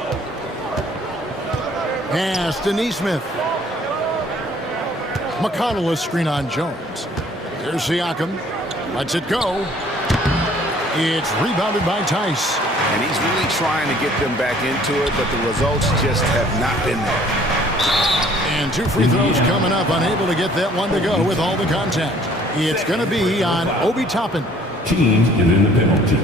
Pass to Neesmith. McConnell is screen on Jones. Here's Siakam. Lets it go. It's rebounded by Tice. And he's really trying to get them back into it, but the results just have not been there. And 2 free throws coming up. Unable to get that one to go with all the contact. It's going to be on Obi Toppin. Team is in the penalty.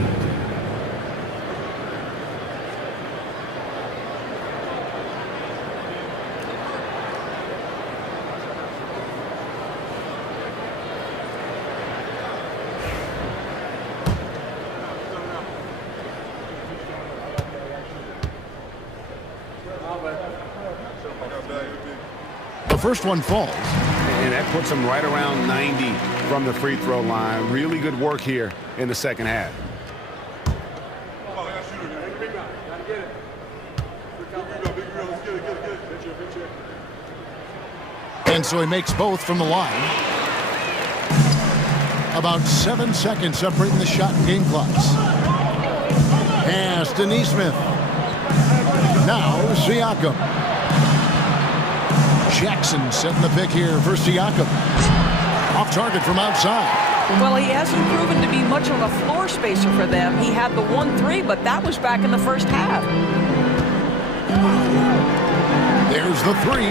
The first one falls. And that puts them right around 90 from the free throw line. Really good work here in the second half. And so he makes both from the line. About 7 seconds separating the shot and game clocks. Pass to Neesmith. Now Siakam. Jackson setting the pick here for Siakam. Off target from outside. Well, he hasn't proven to be much of a floor spacer for them. He had the 1-3, but that was back in the first half. There's the 3.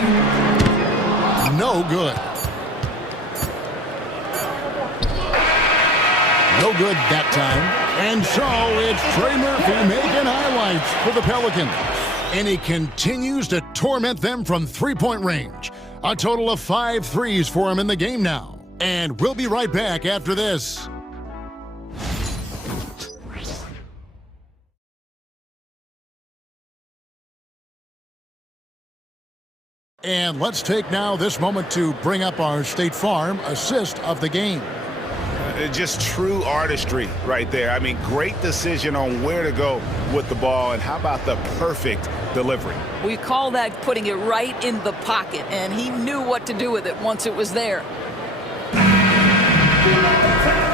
No good. No good that time. And so it's Trey Murphy making highlights for the Pelicans. And he continues to torment them from three-point range. A total of 5 threes for him in the game now. And we'll be right back after this. And let's take now this moment to bring up our State Farm assist of the game. Just true artistry right there. I mean, great decision on where to go with the ball, and how about the perfect delivery? We call that putting it right in the pocket, and he knew what to do with it once it was there.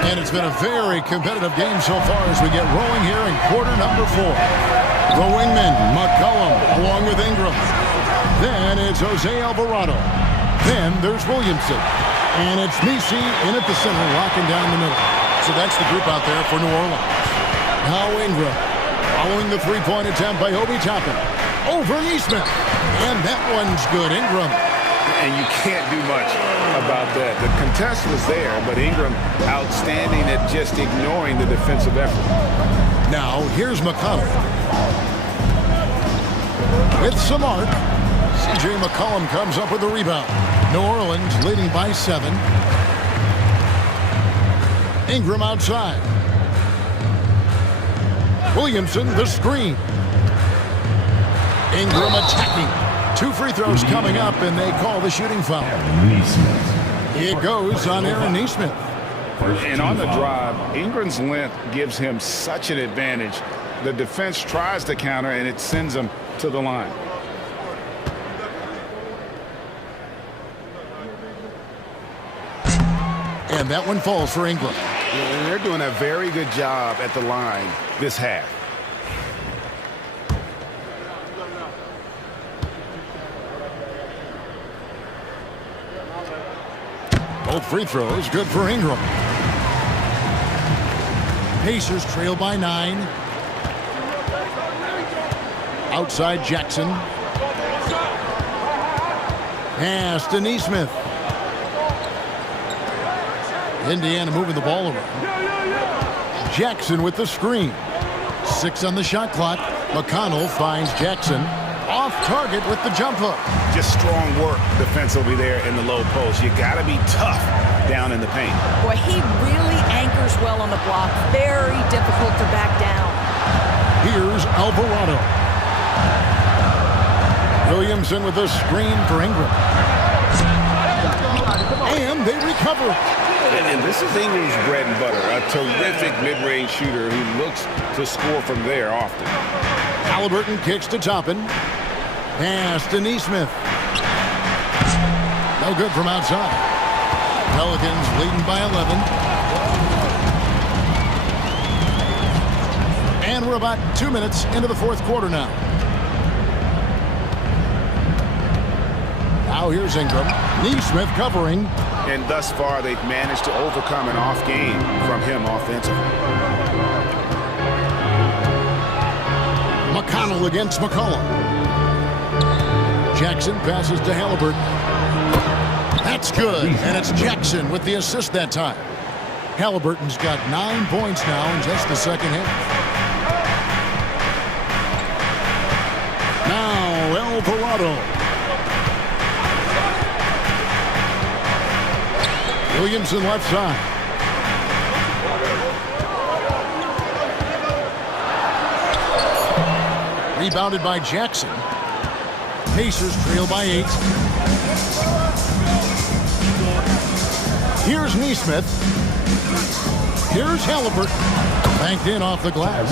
And it's been a very competitive game so far as we get rolling here in quarter number 4. The wingman, McCollum, along with Ingram. Then it's Jose Alvarado. Then there's Williamson. And it's Messi in at the center, locking down the middle. So that's the group out there for New Orleans. Now Ingram, following the three-point attempt by Obi Toppin. Over Nesmith. And that one's good. Ingram. And you can't do much about that. The contest was there, but Ingram outstanding at just ignoring the defensive effort. Now here's McConnell. With some arc. C.J. McCollum comes up with the rebound. New Orleans leading by 7. Ingram outside. Williamson the screen. Ingram attacking. 2 free throws coming up, and they call the shooting foul. It goes on Aaron Nesmith. And on the drive, Ingram's length gives him such an advantage. The defense tries to counter, and it sends him to the line. And that one falls for Ingram. And they're doing a very good job at the line this half. Both free throws good for Ingram. Pacers trail by 9. Outside Jackson. Pass to Nesmith. Indiana moving the ball around. Jackson with the screen. 6 on the shot clock. McConnell finds Jackson. Off target with the jump hook. Just strong work defensively there in the low post. You got to be tough down in the paint. Boy, he really anchors well on the block. Very difficult to back down. Here's Alvarado. Williamson with the screen for Ingram. And they recover. And this is Ingram's bread and butter. A terrific mid-range shooter who looks to score from there often. Halliburton kicks to Toppin. Pass to Nesmith. No good from outside. Pelicans leading by 11. And we're about 2 minutes into the fourth quarter now. Now here's Ingram. Nesmith covering. And thus far, they've managed to overcome an off game from him offensively. McConnell against McCollum. Jackson passes to Halliburton. That's good. And it's Jackson with the assist that time. Halliburton's got 9 points now in just the second half. Now Alvarado. Williamson left side. Rebounded by Jackson. Pacers trail by 8. Here's Nesmith. Here's Halliburton. Banked in off the glass.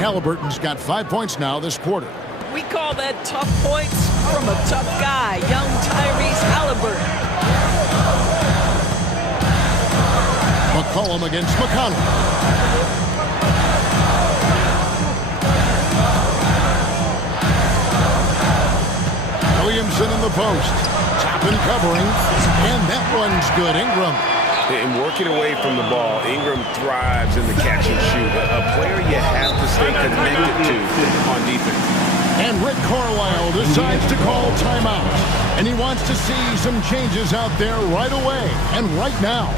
Halliburton's got 5 points now this quarter. We call that tough points from a tough guy, young Tyrese Halliburton. McCollum against McConnell. Williamson in the post. Top Toppin covering, and that one's good. Ingram. And working away from the ball, Ingram thrives in the catch and shoot. A player you have to stay connected to on defense. And Rick Carlisle decides to call timeout. And he wants to see some changes out there right away and right now.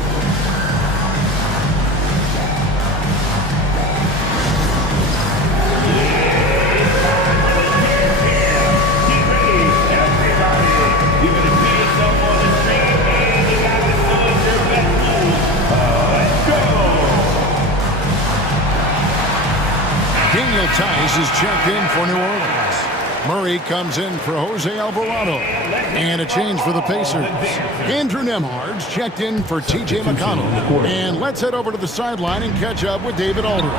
Daniel Tice is checked in for New Orleans. Murray comes in for Jose Alvarado. And a change for the Pacers. Andrew Nembhard's checked in for T.J. McConnell. And let's head over to the sideline and catch up with David Aldridge.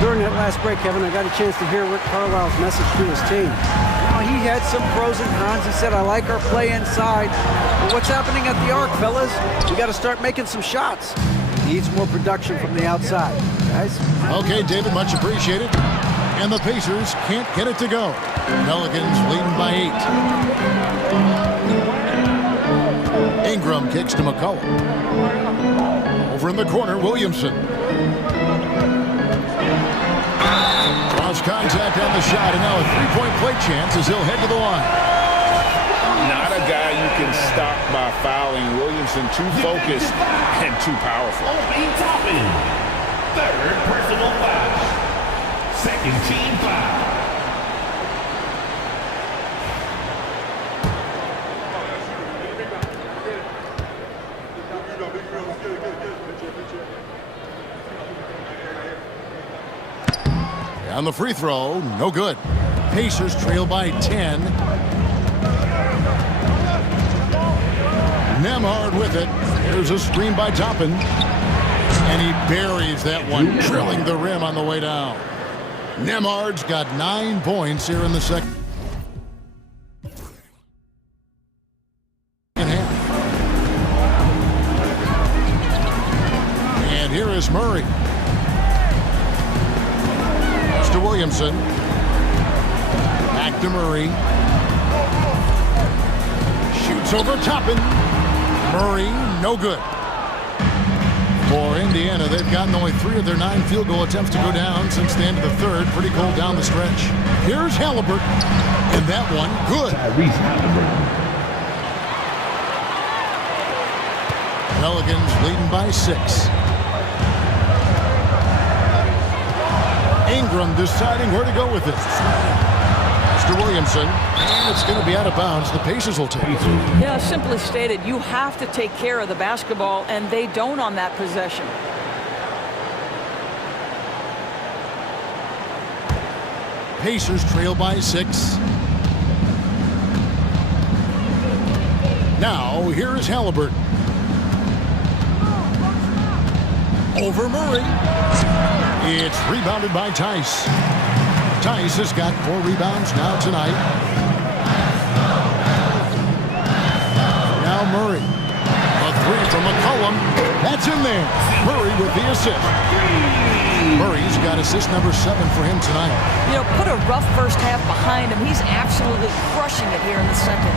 During that last break, Kevin, I got a chance to hear Rick Carlisle's message to his team. Now, he had some pros and cons. He said, I like our play inside. But what's happening at the arc, fellas? We got to start making some shots. Needs more production from the outside. Guys? Okay, David, much appreciated. And the Pacers can't get it to go. Pelicans leading by 8. Ingram kicks to McCollum. Over in the corner, Williamson. Cross contact on the shot, and now a three-point play chance as he'll head to the line. Not a guy you can stop by fouling. Williamson too focused and too powerful. Obi Toppin. Third personal foul. Second team foul. On the free throw, no good. Pacers trail by 10. Nembhard with it. Here's a screen by Toppin. And he buries that one, drilling the rim on the way down. Nembhard's got 9 points here in the second half. And here is Murray. To Williamson. Back to Murray. Shoots over Toppin. Murray, no good. For Indiana, they've gotten only 3 of their 9 field goal attempts to go down since the end of the third. Pretty cold down the stretch. Here's Halliburton. And that one, good. Pelicans leading by 6. Ingram deciding where to go with it. Mr. Williamson, and it's going to be out of bounds. The Pacers will take it. Yeah, simply stated, you have to take care of the basketball, and they don't on that possession. Pacers trail by 6. Now, here is Halliburton. Over Murray. It's rebounded by Tice. Tice has got 4 rebounds now tonight. Now Murray. A 3 from McCollum. That's in there. Murray with the assist. Murray's got assist number 7 for him tonight. You know, put a rough first half behind him. He's absolutely crushing it here in the second.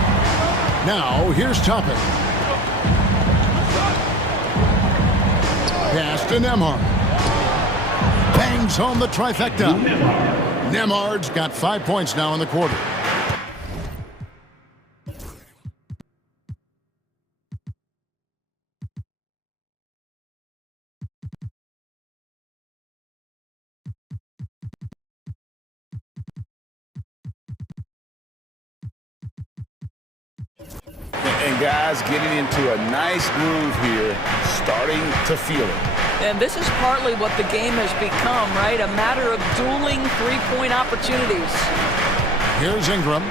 Now, here's Toppin. Pass to Nembhard. Bangs home the trifecta. Nembhard's got 5 points now in the quarter. And guys getting into a nice groove here, starting to feel it. And this is partly what the game has become, right? A matter of dueling three-point opportunities. Here's Ingram.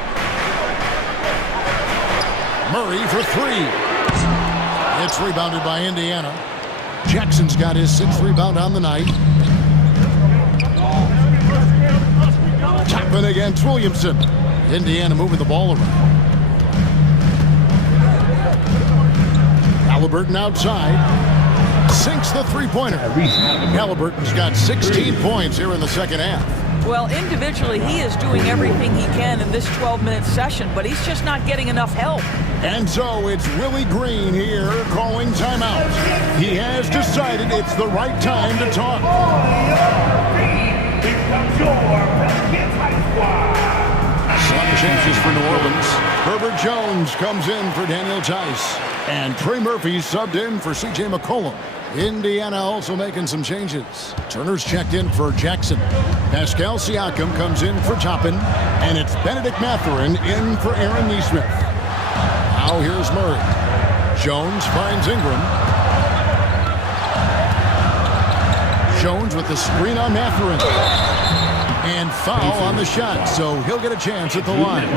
Murray for 3. It's rebounded by Indiana. Jackson's got his 6th rebound on the night. Toppin against Williamson. Indiana moving the ball around. Halliburton outside. Sinks the three-pointer. Halliburton's got 16 points here in the second half. Well, individually, he is doing everything he can in this 12-minute session, but he's just not getting enough help. And so it's Willie Green here calling timeout. He has decided it's the right time to talk. Some changes for New Orleans. Herbert Jones comes in for Daniel Tice. And Trey Murphy subbed in for C.J. McCollum. Indiana also making some changes. Turner's checked in for Jackson. Pascal Siakam comes in for Toppin. And it's Benedict Mathurin in for Aaron Nesmith. Now here's Murray. Jones finds Ingram. Jones with the screen on Mathurin. And foul on the shot, so he'll get a chance at the line.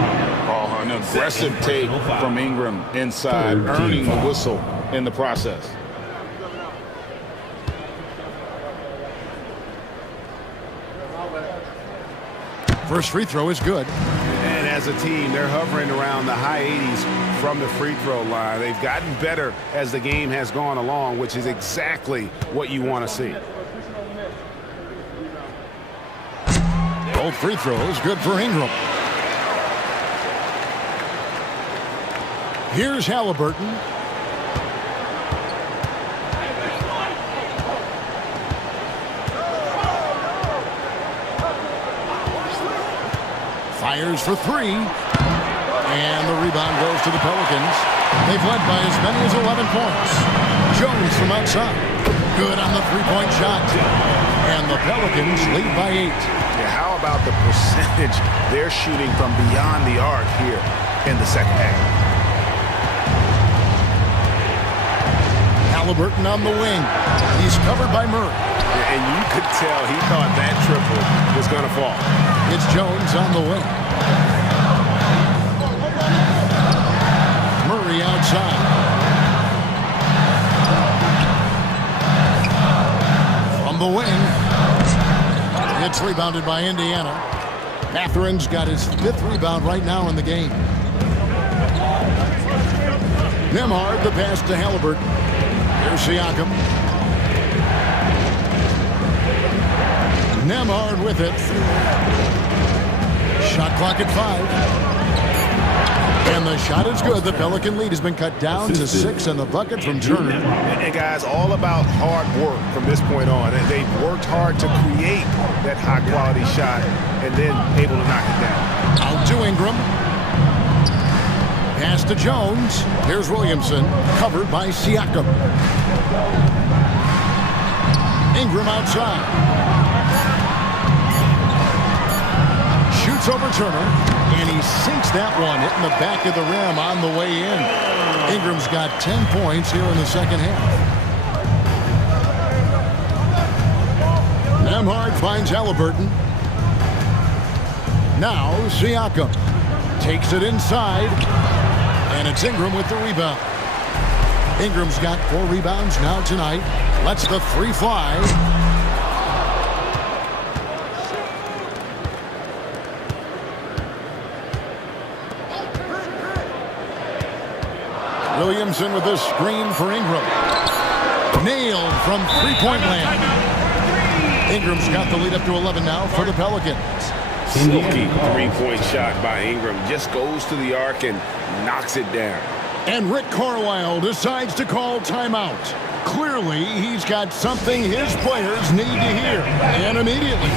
Oh, an aggressive take from Ingram inside, earning the whistle in the process. First free throw is good. And as a team, they're hovering around the high 80s from the free throw line. They've gotten better as the game has gone along, which is exactly what you want to see. Both free throws good for Ingram. Here's Halliburton. Fires for three. And the rebound goes to the Pelicans. They've led by as many as 11 points. Jones from outside. Good on the three-point shot. And the Pelicans lead by 8. Yeah, how about the percentage they're shooting from beyond the arc here in the second half? Halliburton on the wing. He's covered by Murray. And you could tell he thought that triple was going to fall. It's Jones on the wing. Murray outside. From the wing. It's rebounded by Indiana. Mathurin's got his 5th rebound right now in the game. Nembhard the pass to Halliburton. Here's Siakam. Nembhard with it. Shot clock at 5. And the shot is good. The Pelican lead has been cut down to 6 and the bucket from Turner. And guys, all about hard work from this point on. And they've worked hard to create that high-quality shot and then able to knock it down. Out to Ingram. Pass to Jones. Here's Williamson, covered by Siakam. Ingram outside. Shoots over Turner. And he sinks that one, hitting the back of the rim on the way in. Ingram's got 10 points here in the second half. Nembhard finds Halliburton. Now Siakam takes it inside. And it's Ingram with the rebound. Ingram's got 4 rebounds now tonight. Lets the 3 fly. Williamson with a screen for Ingram. Nailed from three-point land. Ingram's got the lead up to 11 now for the Pelicans. Silky three-point shot by Ingram. Just goes to the arc and knocks it down. And Rick Carlisle decides to call timeout. Clearly, he's got something his players need to hear. And immediately.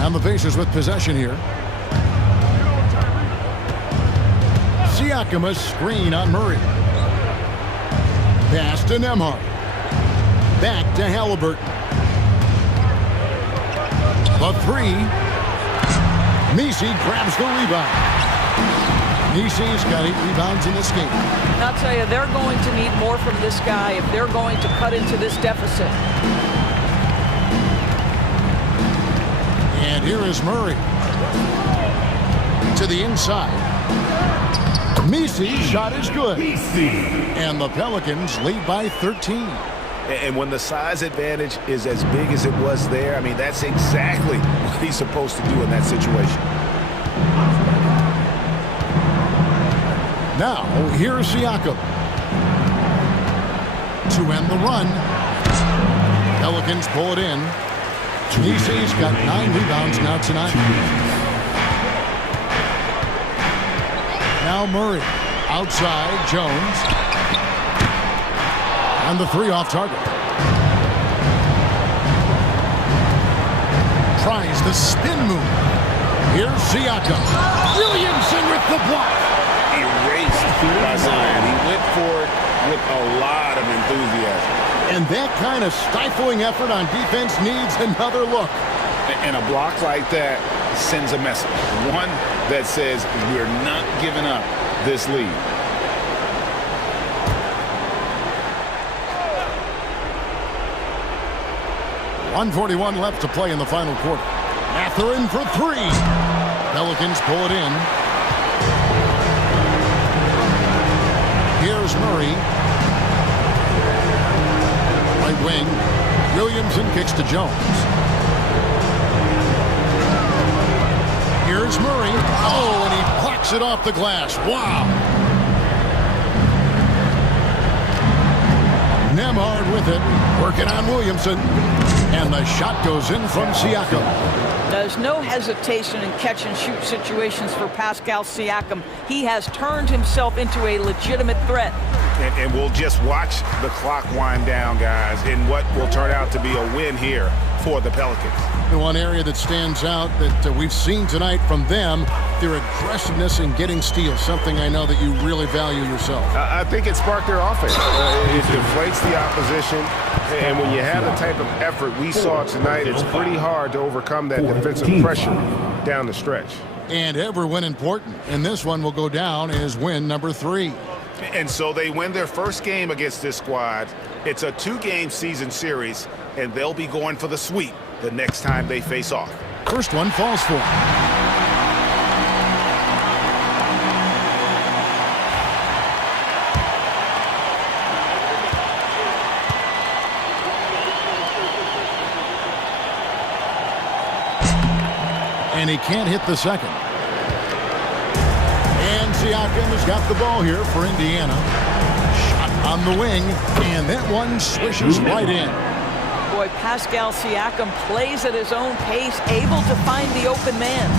And the Pacers with possession here. Siakam a screen on Murray. Pass to Nembhard. Back to Halliburton. The 3. Messi grabs the rebound. Messi's got 8 rebounds in this game. And I'll tell you, they're going to need more from this guy if they're going to cut into this deficit. And here is Murray. To the inside. Messi shot is good. And the Pelicans lead by 13. And when the size advantage is as big as it was there, I mean, that's exactly what he's supposed to do in that situation. Now, here's Siakam. To end the run. Pelicans pull it in. He's got 9 rebounds now tonight. Now Murray. Outside, Jones. And the 3 off target. Tries the spin move. Here's Siakam. Williamson with the block. Erased by Zion. He went for it with a lot of enthusiasm. And that kind of stifling effort on defense needs another look. And a block like that sends a message. One that says we're not giving up this lead. .141 left to play in the final quarter. Mathurin for 3. Pelicans pull it in. Here's Murray. Right wing. Williamson kicks to Jones. Here's Murray. Oh, and he blocks it off the glass. Wow. Nembhard with it. Working on Williamson. And the shot goes in from Siakam. There's no hesitation in catch-and-shoot situations for Pascal Siakam. He has turned himself into a legitimate threat. And we'll just watch the clock wind down, guys, in what will turn out to be a win here for the Pelicans. The one area that stands out that we've seen tonight from them, their aggressiveness in getting steals, something I know that you really value yourself. I think it sparked their offense. It deflates the opposition, and when you have the type of effort we saw tonight, it's pretty hard to overcome that defensive pressure down the stretch. And every win important, and this one will go down as win number 3. And so they win their first game against this squad. It's a 2-game season series, and they'll be going for the sweep the next time they face off. First one falls for him. And he can't hit the second. And Siakam has got the ball here for Indiana. Shot on the wing, and that one swishes right in. Boy, Pascal Siakam plays at his own pace, able to find the open man.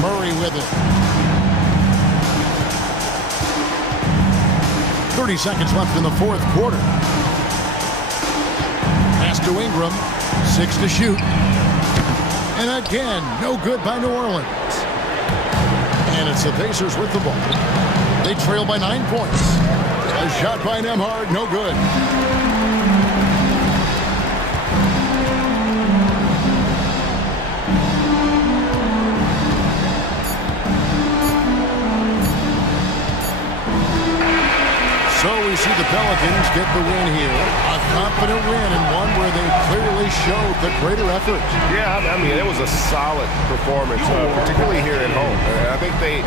Murray with it. 30 seconds left in the fourth quarter. Pass to Ingram. 6 to shoot. And again, no good by New Orleans. And it's the Pacers with the ball. They trail by 9 points. A shot by Nembhard, no good. So we see the Pelicans get the win here. A confident win and one where they clearly showed the greater effort. Yeah, I mean, it was a solid performance, particularly here at home. I think they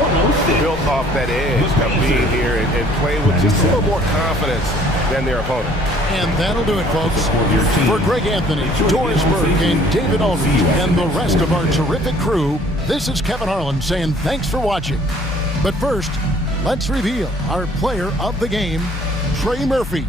built off that edge of being here and played with just a little more confidence than their opponent. And that'll do it, folks. For Greg Anthony, Doris Burke, and David Aldridge, and the rest of our terrific crew, this is Kevin Harlan saying thanks for watching. But first, let's reveal our player of the game, Trey Murphy.